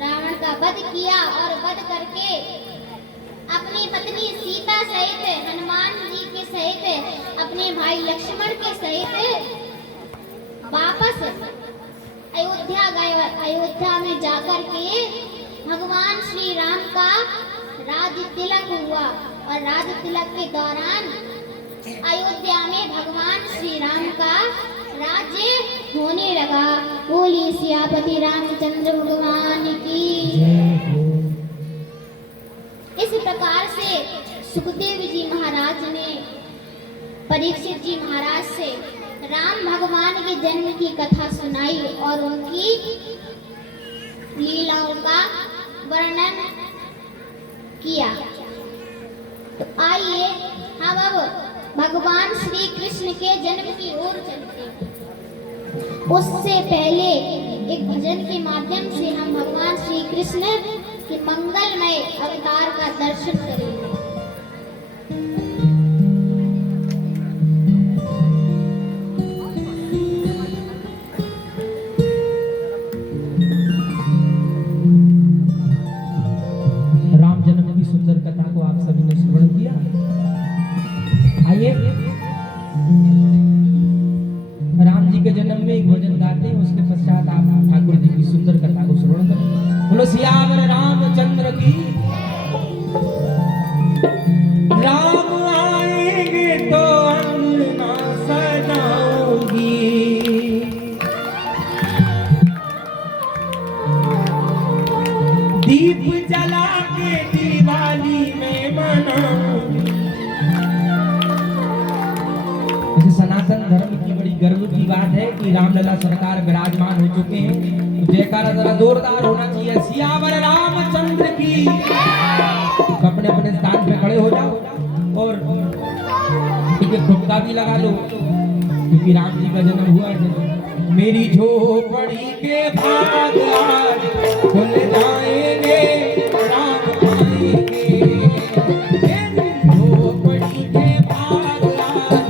रावण का वध किया और वध करके अपनी पत्नी सीता सहित, हनुमान जी के सहित, अपने भाई लक्ष्मण के सहित वापस अयोध्या गए। अयोध्या में जाकर के भगवान श्री राम का राज तिलक हुआ और राज तिलक के दौरान अयोध्या में भगवान श्री राम का राज्य होने लगा। बोलिए सियापति रामचंद्र भगवान की। इस प्रकार से सुखदेव जी महाराज ने परीक्षित जी महाराज से राम भगवान के जन्म की कथा सुनाई और उनकी लीलाओं का वर्णन किया। तो आइए हम अब भगवान श्री कृष्ण के जन्म की ओर चलते हैं। उससे पहले एक भजन के माध्यम से हम भगवान श्री कृष्ण के मंगलमय अवतार का दर्शन करेंगे। राम जन्म की सुंदर कथा को आप सभी ने श्रवण किया। आइए राम जी के जन्म में एक भजन गाते हैं, उसके पश्चात आप ठाकुर जी की सुंदर कथा को श्रवण करें। बोलो सियावर रामचंद्र की। राम आएंगे तो अंगना सजाऊंगी, दीप जला के दिवाली में मनाऊंगी। सनातन धर्म की बड़ी गर्व की बात है कि रामलला सरकार विराजमान हो चुके हैं। तो जयकारा जरा जोरदार होना चाहिए, सियावर रामचंद्र की। तो अपने अपने स्थान पे खड़े हो जाओ और ठीक है ठुमका भी लगा लो, क्योंकि राम जी का जन्म हुआ है। मेरी झोपड़ी के भाग आज खुल जाएंगे, राम आएंगे। मेरी झोपड़ी के भाग आज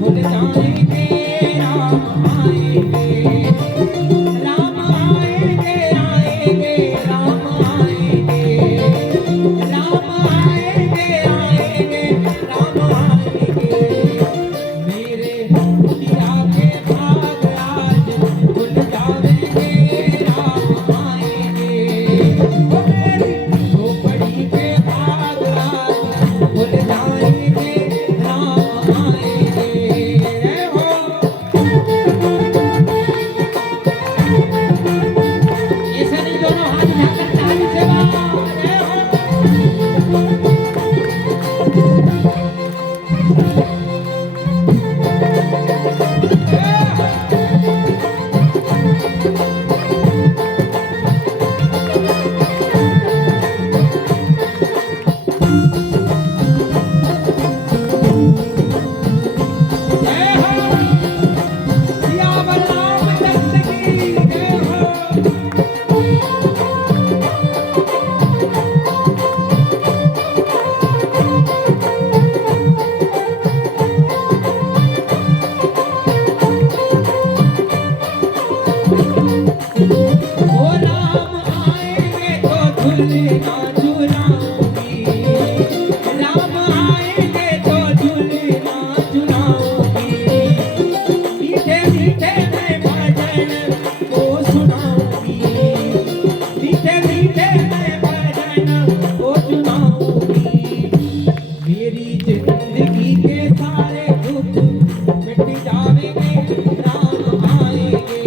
खुल जाएंगे, राम आएंगे। राम आएंगे, आएंगे, राम आएंगे। राम आएंगे, आएंगे, राम आएंगे। मेरे दुनिया के भाग आज खुल जाएंगे, राम आएंगे। ओ मेरी झोपड़ी के भाग आज खुल जाएंगे, राम आएंगे। जय हो। ऐसे नहीं, दोनों हाथ उठाकर ताली से बाबा, जय हो। जय हो। सियावर रामचंद्र की जय हो। ओ राम आएंगे तो झूलना झूलाऊंगी, राम आएंगे तो झूलना झूलाऊंगी। मीठे मीठे मैं भजन को सुनाऊंगी, मीठे मीठे मैं भजन को सुनाऊंगी। मेरी जिंदगी के सारे दुख मिट जाएंगे, राम आएंगे।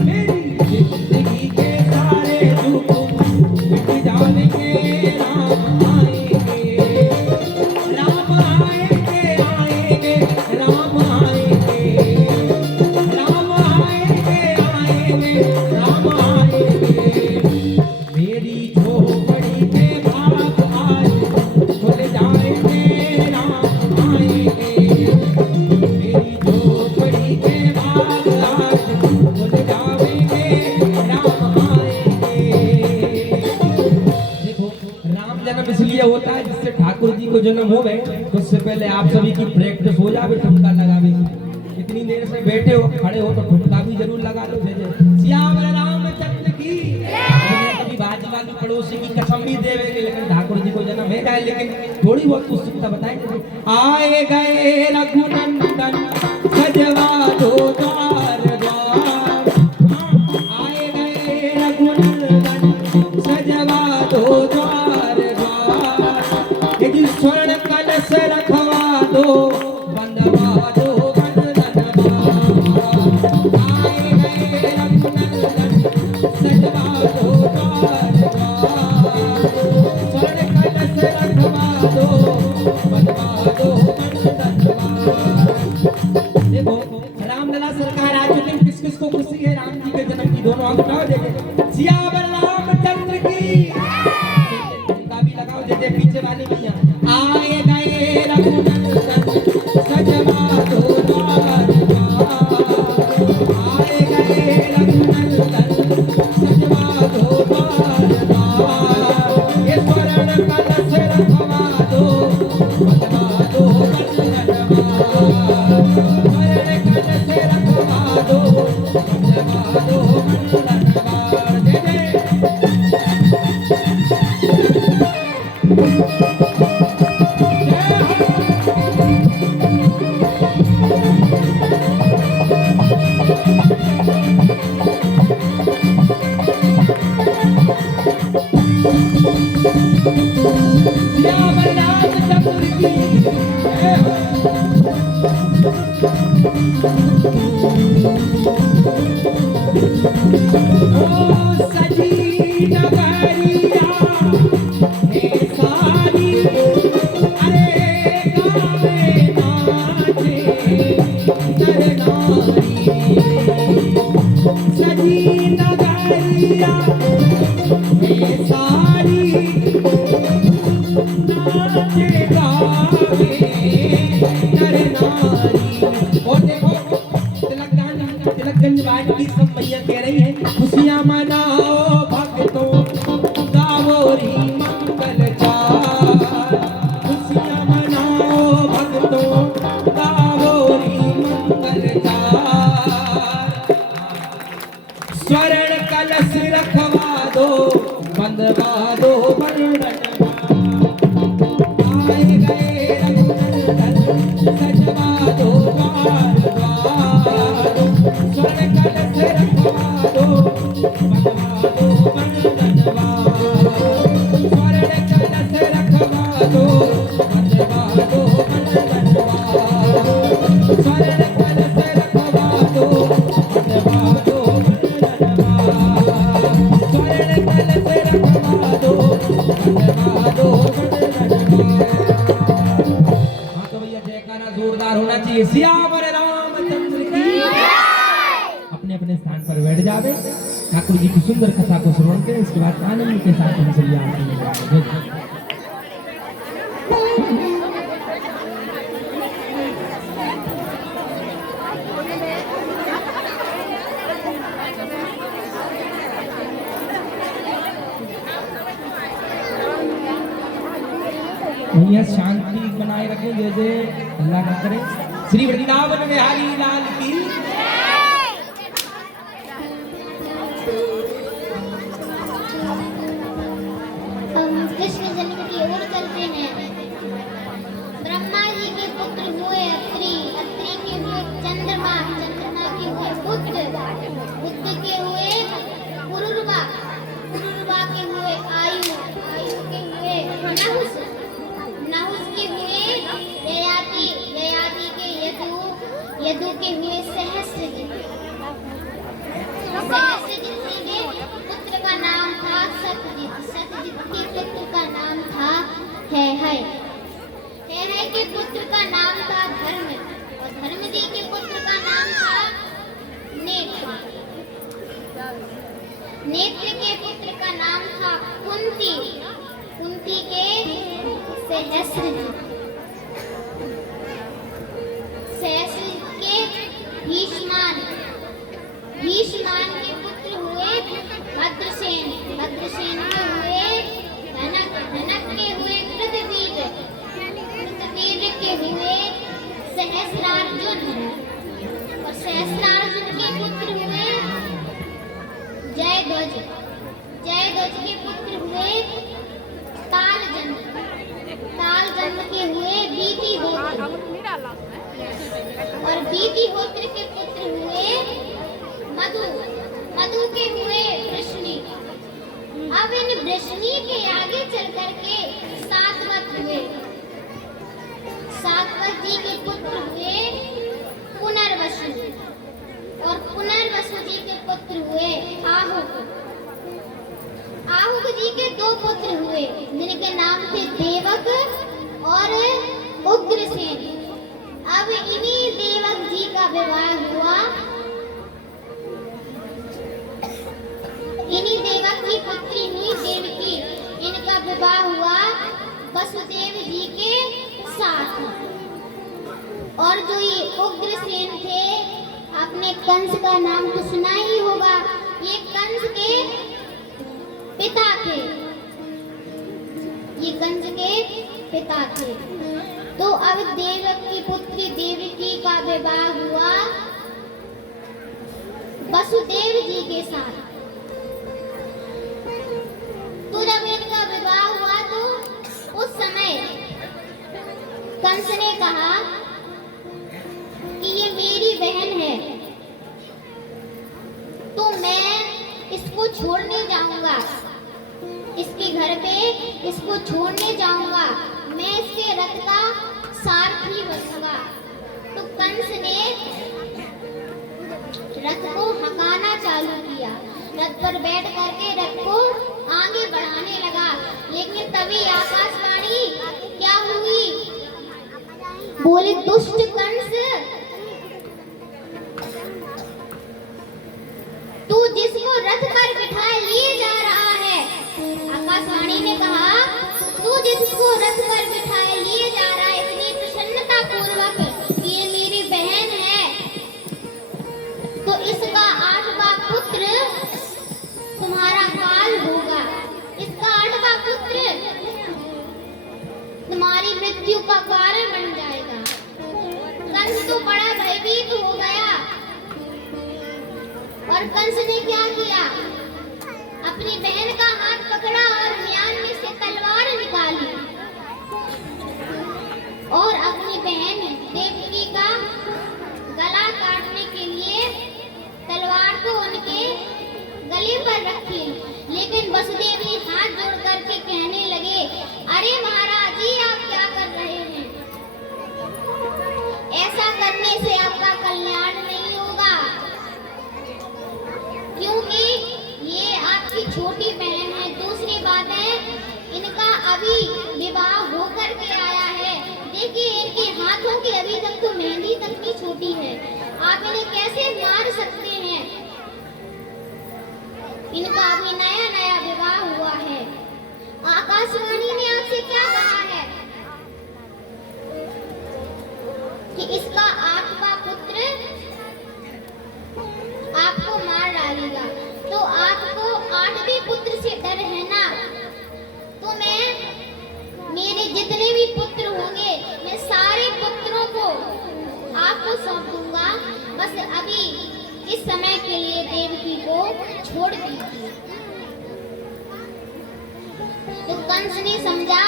मेरी जिंदगी के सारे दुख मिट जाएंगे, राम आएंगे। राम आएंगे, आएंगे, राम आएंगे। राम आएंगे, आएंगे, राम आएंगे। मेरी झोपड़ी के भाग आज खुल जाएंगे, राम आएंगे। मेरी झोपड़ी के भाग आज खुल जाएंगे, राम आएंगे। देखो राम जन्म इसलिए होता है जिससे ठाकुर जी को जन्म हो गए, तो उससे पहले आप सभी की प्रैक्टिस हो जाए ठुमका लगाने की। इतनी देर से बैठे हो खड़े हो तो ठुमका भी जरूर लगा लो। जय जय सियावर रामचंद्र की। कभी बाजी वाली पड़ोसी की कसम भी देवेंगे, लेकिन ठाकुर जी को जन्म है जाए, लेकिन थोड़ी बहुत उत्सुकता बताएंगे। आए गए रघुनंदन सजवा दो द्वार द्वार, आए गए रघुनंदन सजवा दो द्वार द्वार। यदि स्वर्ण कलश रखवा दो, बंधवा दो बंधन द्वार। आए गए रघुनंदन सजवा दो द्वार द्वार। स्वर्ण कलश रखवा दो, बंधवा दो बंधन द्वार। देखो रामलला सरकार आ चुके हैं, किस किस को खुशी है राम जी के जन्म की? दोनों हाथ उठाओ। देखो सियावर रामचंद्र की। ठुमका भी लगाओ, जैसे पीछे वाले भैया। आए गए रघुनंदन सजवा दो द्वार द्वार। आए गए रघुनंदन सजवा दो द्वार द्वार। ये स्वर्ण कलश रखवा दो, बंधवा दो बंधन द्वार। स्वर्ण कलश रखवा दो, बंधवा दो बंधन द्वार। जय जय। ओ सजी नगरिया हे सारी, अरे गावे नाचे नर नारी। सजी नगरिया हे सारी, नाचे गावे नर नारी। और देखो तिलकगंज वार्ड की सब मैया कह रही है, खुशियां मनाओ भक्तों, गावो री मंगल चार। खुशियां मनाओ भक्तों, गावो री मंगल चार। स्वर्ण कलश रखवा दो, बंधवा दो बंधन। आए गए रघुनंदन, सजवा दो द्वार द्वार। स्वर्ण कलश रखवा दो, बंधवा दो बंधनवा। स्वर्ण कलश रखवा दो, बंधवा दो बंधनवा। स्वर्ण कलश रखवा दो, बंधवा दो बंधनवा। स्वर्ण कलश रखवा दो, बंधवा दो बंधनवा। हाँ तो भैया जयकारा जोरदार होना चाहिए। सियावर रामचंद्र की। अपने अपने स्थान पर बैठ जावे, ठाकुर जी की सुंदर कथा को श्रवण करें, इसके बाद आनंद के साथ हम सभी आरती में जाएंगे। भैया शांति बनाए रखें, जैसे अल्लाह ना करे। श्री वृंदावन बिहारी लाल की। हम कृष्ण जन्म की ओर चलते हैं। ब्रह्मा जी के पुत्र हुए अत्रि, अत्रि के हुए चंद्रमा, चंद्रमा के हुए बुध, बुध के हुए पुरुरवा, पुरुरवा के हुए आयु, आयु के हुए नहुस, नहुस के हुए ययाति, ययाति के यदु, यदु के हुए सहस्रजित, सहस्रजित के पुत्र का नाम था सतजित, सतजित के पुत्र का नाम था है के पुत्र का नाम था धर्म, और धर्म जी के पुत्र का नाम था नेत्र, नेत्र के पुत्र का नाम था कुंती, कुंती के सहस्रजित, सहस्रजित के भीष्मान, भीष्मान के पुत्र हुए भद्रसेन, भद्रसेन के हुए धनक, धनक के हुए कृतवीर, कृतवीर के हुए सहस्रार्जुन, और सहस्रार्जुन के पुत्र हुए जयध्वज, जयध्वज के पुत्र हुए तालजन्म, तालजन्म के हुए बीतिहोत्र, और बीतिहोत्र के पुत्र हुए मधु, मधु के हुए वृष्णि। अब इन वृष्णि के आगे चल करके सातवत हुए, सातवत जी के पुत्र हुए पुनर्वसु, और पुनर्वसु जी के पुत्र हुए आहुक, आहुक जी के दो पुत्र हुए जिनके नाम थे देवक और उग्रसेन। अब इन्हीं देवक जी का विवाह हुआ, इन्हीं देवक की पुत्री हुई देवकी, इनका विवाह हुआ वसुदेव जी के साथ। और जो ये उग्रसेन थे, आपने कंस का नाम तो सुना ही होगा, ये कंस के पिता थे, ये कंस के पिता थे। तो अब देवक की पुत्री देवकी का विवाह हुआ वसुदेव जी के साथ। तो जब इनका विवाह हुआ तो उस समय कंस ने कहा कि ये मेरी बहन है, तो मैं इसको छोड़ने जाऊंगा, इसके घर पे इसको छोड़ने जाऊंगा, मैं इसके रथ का सारथी बनूंगा। तो कंस ने रथ को हकाना चालू किया। रथ पर बैठ करके रथ को आगे बढ़ाने लगा, लेकिन तभी आकाशवाणी क्या हुई? बोले, दुष्ट कंस, तू जिसको रथ पर बिठाए लिए जा रहा है, आकाशवाणी ने कहा, तू जिसको रथ पर बिठाए लिए जा रहा है इतनी प्रसन्नता पूर्वक कि ये मेरी बहन है, तो इसका 8वां पुत्र तुम्हारा काल होगा। इसका 8वां पुत्र तुम्हारी मृत्यु का कारण बन जाएगा। कंस तो बड़ा भयभीत हो गया और कंस ने क्या किया? अपनी बहन का हाथ पकड़ा और म्यान में से तलवार निकाली और अपनी बहन देवकी का गला काटने के लिए तलवार को उनके गले पर रखी। लेकिन वसुदेव जी हाथ जोड़ करके कहने लगे, अरे महाराज जी, आप क्या कर रहे हैं? ऐसा करने से आपका कल्याण नहीं होगा, क्योंकि ये आपकी छोटी बहन है। दूसरी बात है, इनका अभी विवाह होकर के आया है। देखिए, इनके हाथों की अभी तक तो मेहंदी तक भी छोटी है, आप इन्हें कैसे मार सकते हैं? इनका अभी नया नया विवाह हुआ है। आकाशवाणी ने आपसे क्या कहा है कि इसका 8वां पुत्र आपको मार डालेगा, तो आपको 8वें पुत्र से डर है ना? तो मेरे जितने भी पुत्र होंगे, मैं सारे पुत्रों को आपको सौंप दूंगा। बस अभी इस समय के लिए देवकी को छोड़ दीजिए। तो कंस ने समझा,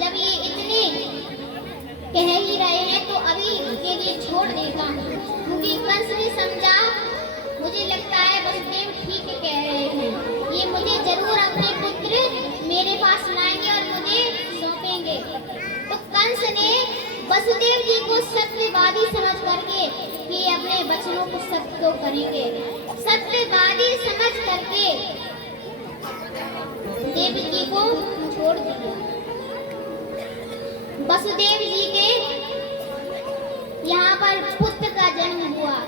जब ये इतने कह ही रहे हैं तो अभी के लिए छोड़ देता हूँ, क्योंकि कंस ने समझा, मुझे लगता है वसुदेव ठीक कह रहे हैं, ये मुझे जरूर अपने पुत्र मेरे पास लाएंगे और मुझे सौंपेंगे। तो कंस ने वसुदेव जी को सत्यवादी समझ करके कि अपने वचनों को सत्य तो करेंगे, सत्यवादी समझ करके देवकी को छोड़ दिया। वसुदेव जी के यहाँ पर पुत्र का जन्म हुआ।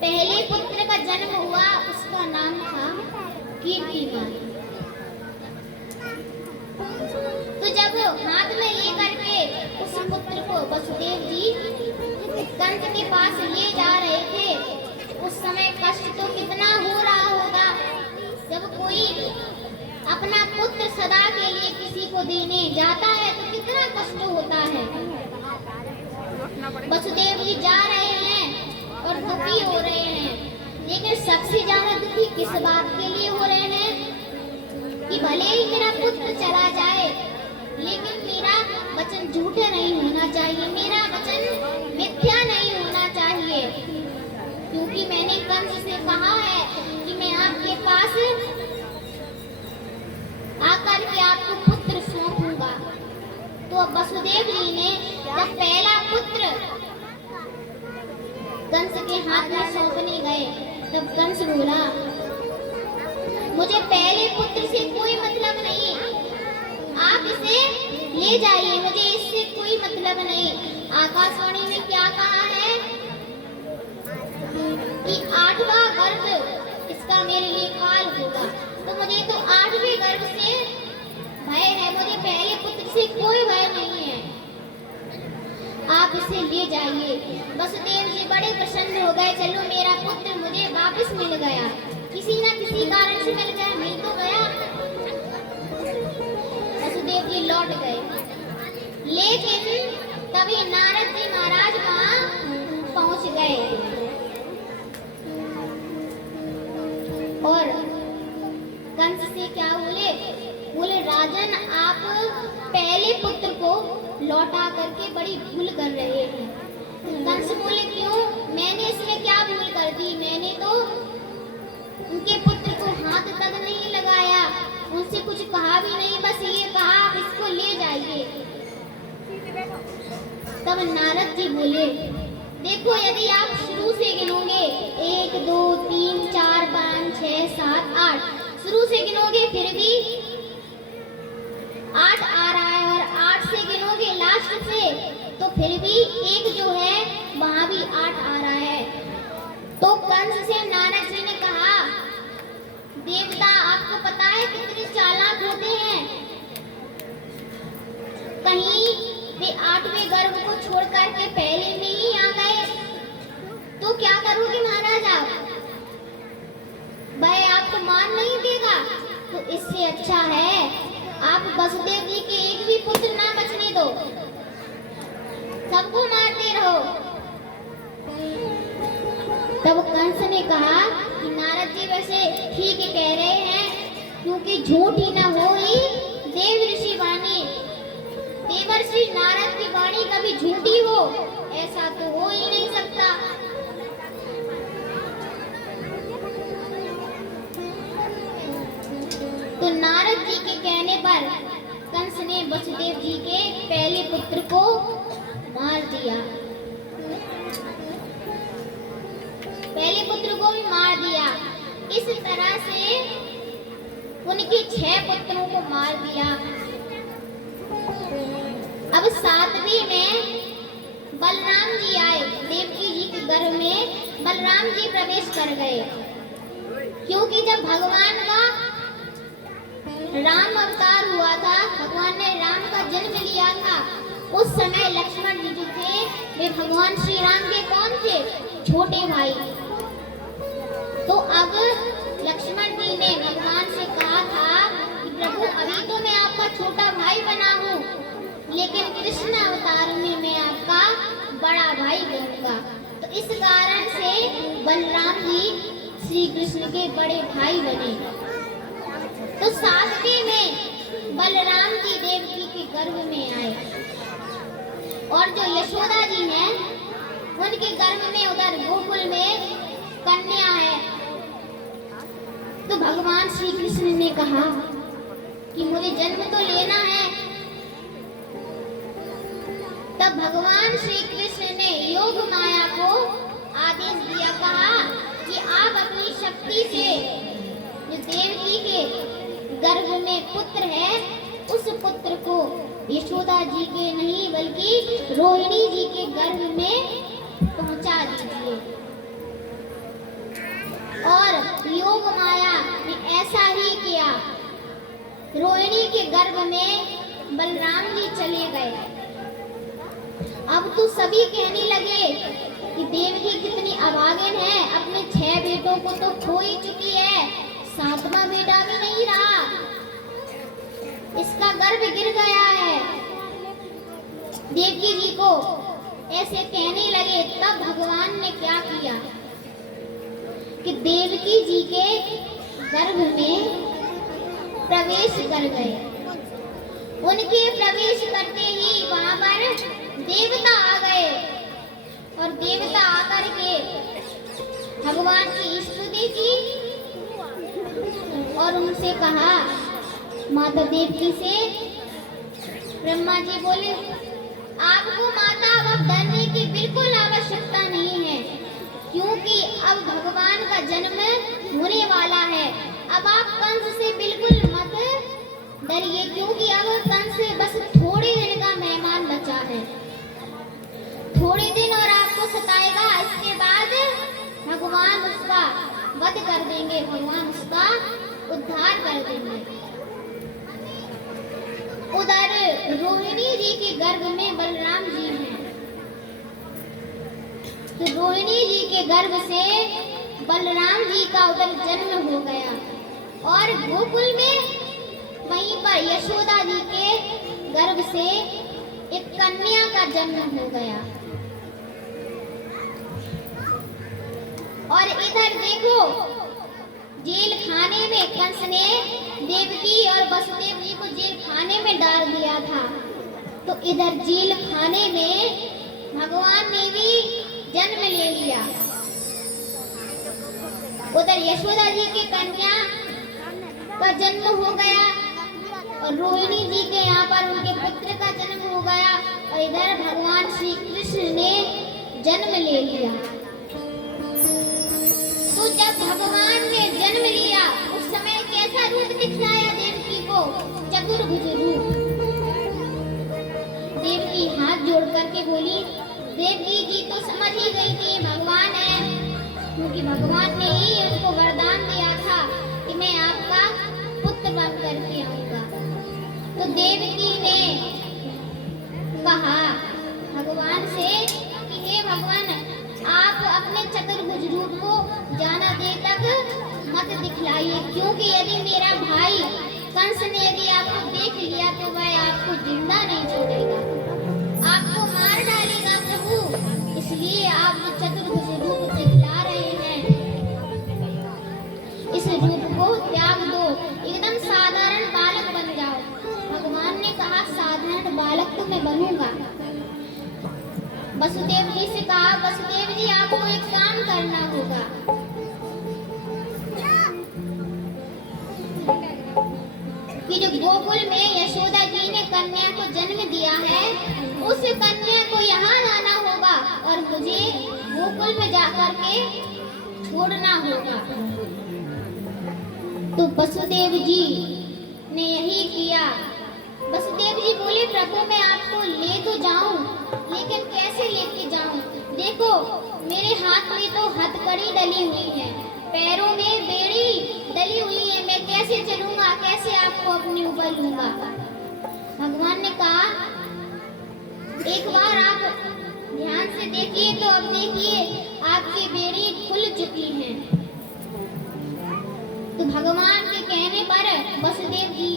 पहले पुत्र का जन्म हुआ, उसका नाम था कीर्तिमान। तो जब हाथ में लेकर के उस पुत्र को वसुदेव जी कंस के पास ले जा रहे थे, उस समय कष्ट तो कितना हो रहा होगा। जब कोई अपना पुत्र सदा के लिए किसी को देने जाता है तो कितना कष्ट होता है। वसुदेव जी जा रहे हैं और दुखी हो रहे हैं, लेकिन सबसे ज्यादा दुखी किस बात के लिए हो रहे हैं कि भले ही मेरा पुत्र चला जाए, लेकिन मेरा वचन झूठा नहीं होना चाहिए, मेरा वचन मिथ्या नहीं होना चाहिए, क्योंकि मैंने कंस से कहा है कि मैं आपके पास आकर के आपको पुत्र सौंपूंगा। तो वसुदेव जी ने जब पहला पुत्र कंस के हाथ में सौंपने गए, तब कंस बोला, मुझे पहले पुत्र से कोई मतलब नहीं, आप इसे ले जाइए, मुझे इससे कोई मतलब नहीं। आकाशवाणी ने क्या कहा है कि 8वां गर्भ इसका मेरे लिए काल होगा, तो मुझे तो 8वें गर्भ से भय है, मुझे पहले पुत्र से कोई भय नहीं है, आप इसे ले जाइए। वसुदेव जी बड़े प्रसन्न हो गए, चलो मेरा पुत्र मुझे वापस मिल गया, किसी न किसी कारण से मिल गया, नहीं तो गया। वसुदेव जी लौट गए, लेकिन तभी नारद जी महाराज वहां पहुंच गए और कंस से क्या बोले, बोले राजन, आप पहले पुत्र को लौटा करके बड़ी भूल कर रहे हैं। कंस बोले, क्यों, मैंने इसमें क्या भूल कर दी? मैंने तो उनके पुत्र को हाथ तक नहीं लगाया, उनसे कुछ कहा भी नहीं, बस ये कहा आप इसको ले जाइए। तब नारद जी बोले, देखो यदि आप शुरू से गिनोगे 1 2 3 4 5 6 7 8 शुरू से गिनोगे फिर भी 8 आ रहा है और 8 से गिनोगे लास्ट से तो फिर भी एक जो है वहां भी 8 आ रहा है। तो कंस से नारद जी ने कहा, देवता आपको पता है कितने चालाक होते हैं, कहीं वे 8वें गर्भ को छोड़ करके पहले में ही आ गए तो क्या करोगे महाराज आप? वह आपको मार नहीं देगा। तो इससे अच्छा है आप वसुदेव जी के एक भी पुत्र ना बचने दो, सबको मारते रहो। तब कंस ने कहा कि नारद जी वैसे ठीक कह रहे हैं, क्योंकि झूठ ही न हो ही देव ऋषि वाणी, देवर्षि नारद की वाणी कभी झूठी हो ऐसा तो हो ही नहीं सकता। तो नारद जी के कहने पर कंस ने वसुदेव जी के पहले पुत्र को मार दिया, पहले पुत्र को भी मार दिया। इस तरह से उनके 6 पुत्रों को मार दिया। अब 7वीं में बलराम जी आए, देवकी जी के गर्भ में बलराम जी प्रवेश कर गए, क्योंकि जब भगवान का राम अवतार हुआ था, भगवान ने राम का जन्म लिया था, उस समय लक्ष्मण जी जो थे वे भगवान श्री राम के कौन थे? छोटे भाई। तो अब लक्ष्मण जी ने भगवान से कहा था कि प्रभु अभी तो मैं आपका छोटा भाई बना हूँ, लेकिन कृष्ण अवतार में मैं आपका बड़ा भाई बनूंगा। तो इस कारण से बलराम जी श्री कृष्ण के बड़े भाई बने। तो 7वें में बलराम जी देवकी के गर्भ में आए और जो यशोदा जी हैं उनके गर्भ में उधर गोकुल में कन्या है। तो भगवान श्री कृष्ण ने कहा कि मुझे जन्म तो लेना है। तब भगवान श्री कृष्ण ने योग माया को आदेश दिया, कहा कि आप अपनी शक्ति से जो देवकी के गर्भ में पुत्र है उस पुत्र को यशोदा जी के नहीं बल्कि रोहिणी जी के गर्भ में पहुंचा दीजिए। और योग माया ने ऐसा ही किया, रोहिणी के गर्भ में बलराम जी चले गए। अब तो सभी कहने लगे कि देवकी कितनी अभागिन है, अपने 6 बेटों को तो खो ही चुकी है, 7वां बेटा भी नहीं रहा, इसका गर्भ गिर गया है। देवकी जी को ऐसे कहने लगे। तब भगवान ने क्या किया कि देवकी जी के गर्भ में प्रवेश कर गए। उनके प्रवेश करते ही वहां पर देवता आ गए और देवता आकर के भगवान की स्तुति की और उनसे कहा, माता देवकी से ब्रह्मा जी बोले, आपको माता अब डरने की बिल्कुल आवश्यकता नहीं है, क्योंकि अब भगवान का जन्म होने वाला है। अब आप कंस से बिल्कुल मत डरिए, क्योंकि अब कंस बस थोड़े दिन का मेहमान बचा है, थोड़े दिन और आपको सताएगा, इसके बाद भगवान उसका वध कर देंगे, भगवान उसका उद्धार कर देंगे। उधर रोहिणी जी के गर्भ में बलराम जी हैं। तो रोहिणी जी के गर्भ से बलराम जी का उधर जन्म हो गया और गोकुल में वहीं पर यशोदा जी के गर्भ से एक कन्या का जन्म हो गया। और इधर देखो, जेल खाने में कंस ने देवकी और वसुदेव जी को जेल खाने में डाल दिया था। तो इधर जेल खाने में भगवान ने भी जन्म ले लिया। उधर यशोदा जी के कन्या का जन्म हो गया और रोहिणी जी के यहाँ पर उनके पुत्र का जन्म हो गया। और इधर भगवान श्री कृष्ण ने जन्म ले लिया। तो जब भगवान ने जन्म लिया उस समय कैसा रूप दिखलाया देवकी को? चतुर्भुज रूप। देवकी हाथ जोड़ करके बोली, देवकी जी तो समझ ही गई थी भगवान है, क्योंकि भगवान ने ही उनको वरदान दिया था कि मैं आपका पुत्र बन करके आऊंगा। तो देवकी ने कहा भगवान से कि हे भगवान, आप अपने चतुर्भुज रूप को ज्यादा देर तक मत दिखलाइए, क्योंकि यदि मेरा भाई कंस ने यदि आपको देख लिया तो वह आपको जिंदा नहीं छोड़ेगा, आपको मार डालेगा प्रभु। इसलिए आप जो चतुर्भुज रूप दिखला रहे हैं, इस रूप को त्याग दो, एकदम साधारण बालक बन जाओ। भगवान ने कहा साधारण बालक तो मैं बनूंगा। वसुदेव जी से कहा, वसुदेव जी आपको एक काम करना होगा। कि जो गोकुल में यशोदा जी ने कन्या को जन्म दिया है, उस कन्या को यहाँ लाना होगा और मुझे गोकुल में जाकर के छोड़ना होगा। तो वसुदेव जी ने यही किया। वसुदेव जी बोले, प्रभु मैं आपको ले तो जाऊं, लेकिन कैसे लेके जाऊं? देखो मेरे हाथ में तो हथकड़ी डली हुई है, पैरों में बेड़ी डली हुई है, मैं कैसे चलूंगा, कैसे आपको अपने ऊपर लूंगा? भगवान ने कहा एक बार आप ध्यान से देखिए तो अब देखिए आपकी बेड़ी खुल चुकी है। तो भगवान के कहने पर वसुदेव जी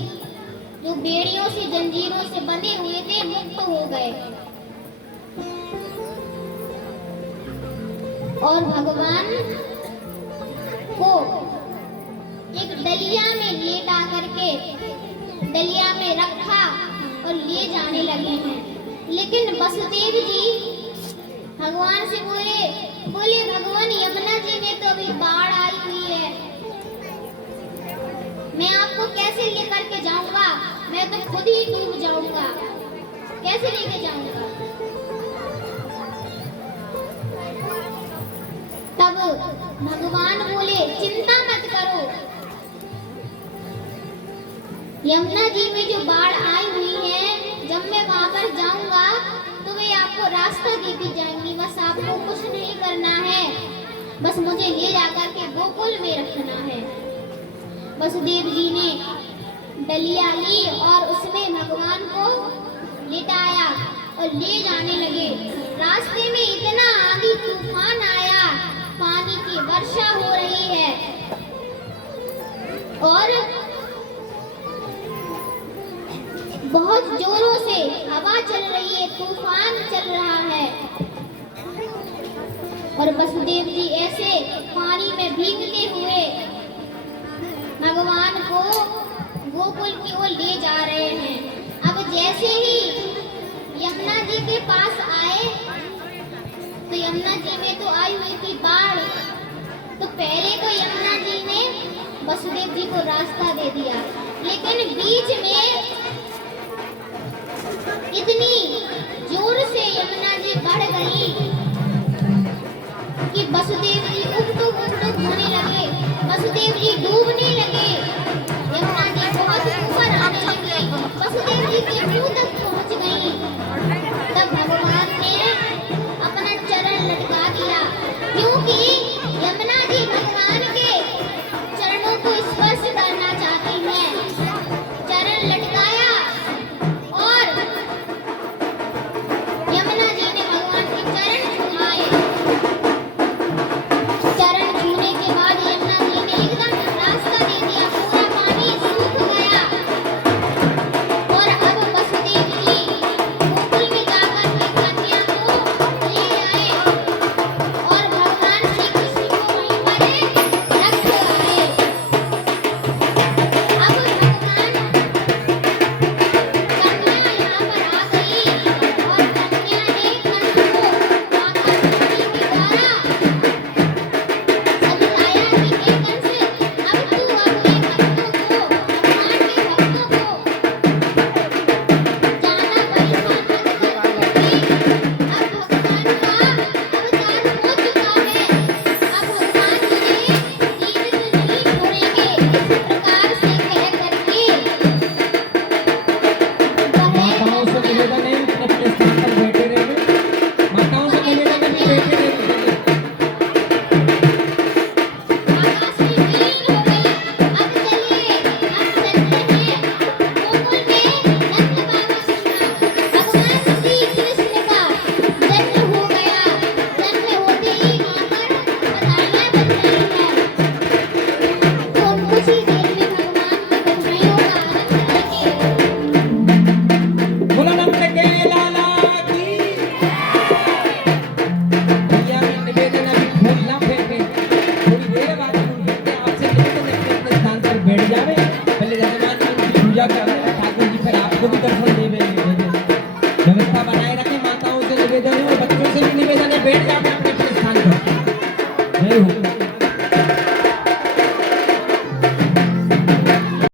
जो बेड़ियों से जंजीरों से बंधे हुए थे मुक्त हो गए और भगवान को एक डलिया में लेटा करके डलिया में रखा और ले जाने लगे हैं। लेकिन वसुदेव जी भगवान से बोले भगवान यमुना जी में तो अभी बाढ़ आई हुई है, मैं आपको कैसे लेकर के जाऊंगा? मैं तो खुद ही डूब जाऊंगा, कैसे लेके जाऊंगा? तब भगवान बोले चिंता मत करो, यमुना जी में जो बाढ़ आई हुई है, जब मैं वहां पर जाऊंगा तो वे आपको रास्ता देती जाएंगी, बस आपको कुछ नहीं करना है, बस मुझे ले जाकर के गोकुल में रखना है। वसुदेव जी ने डलिया ली और उसमें भगवान को लिटाया और ले जाने लगे। रास्ते में इतना आंधी तूफान आया, पानी की वर्षा हो रही है और बहुत जोरों से हवा चल रही है, तूफान चल रहा है और वसुदेव जी ऐसे पानी में भीगते हुए भगवान को गोकुल की ओर ले जा रहे हैं। अब जैसे ही यमुना जी के पास आए तो यमुना जी में तो आई हुई थी बाढ़, तो पहले तो यमुना जी ने वसुदेव जी को रास्ता दे दिया, लेकिन बीच में इतनी जोर से यमुना जी बढ़ गई कि वसुदेव जी उबटूब होने लगे, वसुदेव जी डूबने लगे, यमुना जी बहुत ऊपर आने लगी, वसुदेव जी के मुंह तक पहुंच गई। तब भगवान ने अपना चरण लटका दिया, क्योंकि यमुना जी भगवान के चरणों को स्पर्श करना चाहती हैं। चरण लटकाया और यमुना जी ने भगवान के चरण छुआए। चरण छूने के बाद यमुना जी ने एकदम बैठ जावे पहले जजमान जी की पूजा कर ठाकुर जी फिर आपको भी दर्शन देवे व्यवस्था बनाए रखे माताओं से निवेदन है और बच्चों से भी निवेदन है बैठ जावे अपने अपने स्थान पर जय हो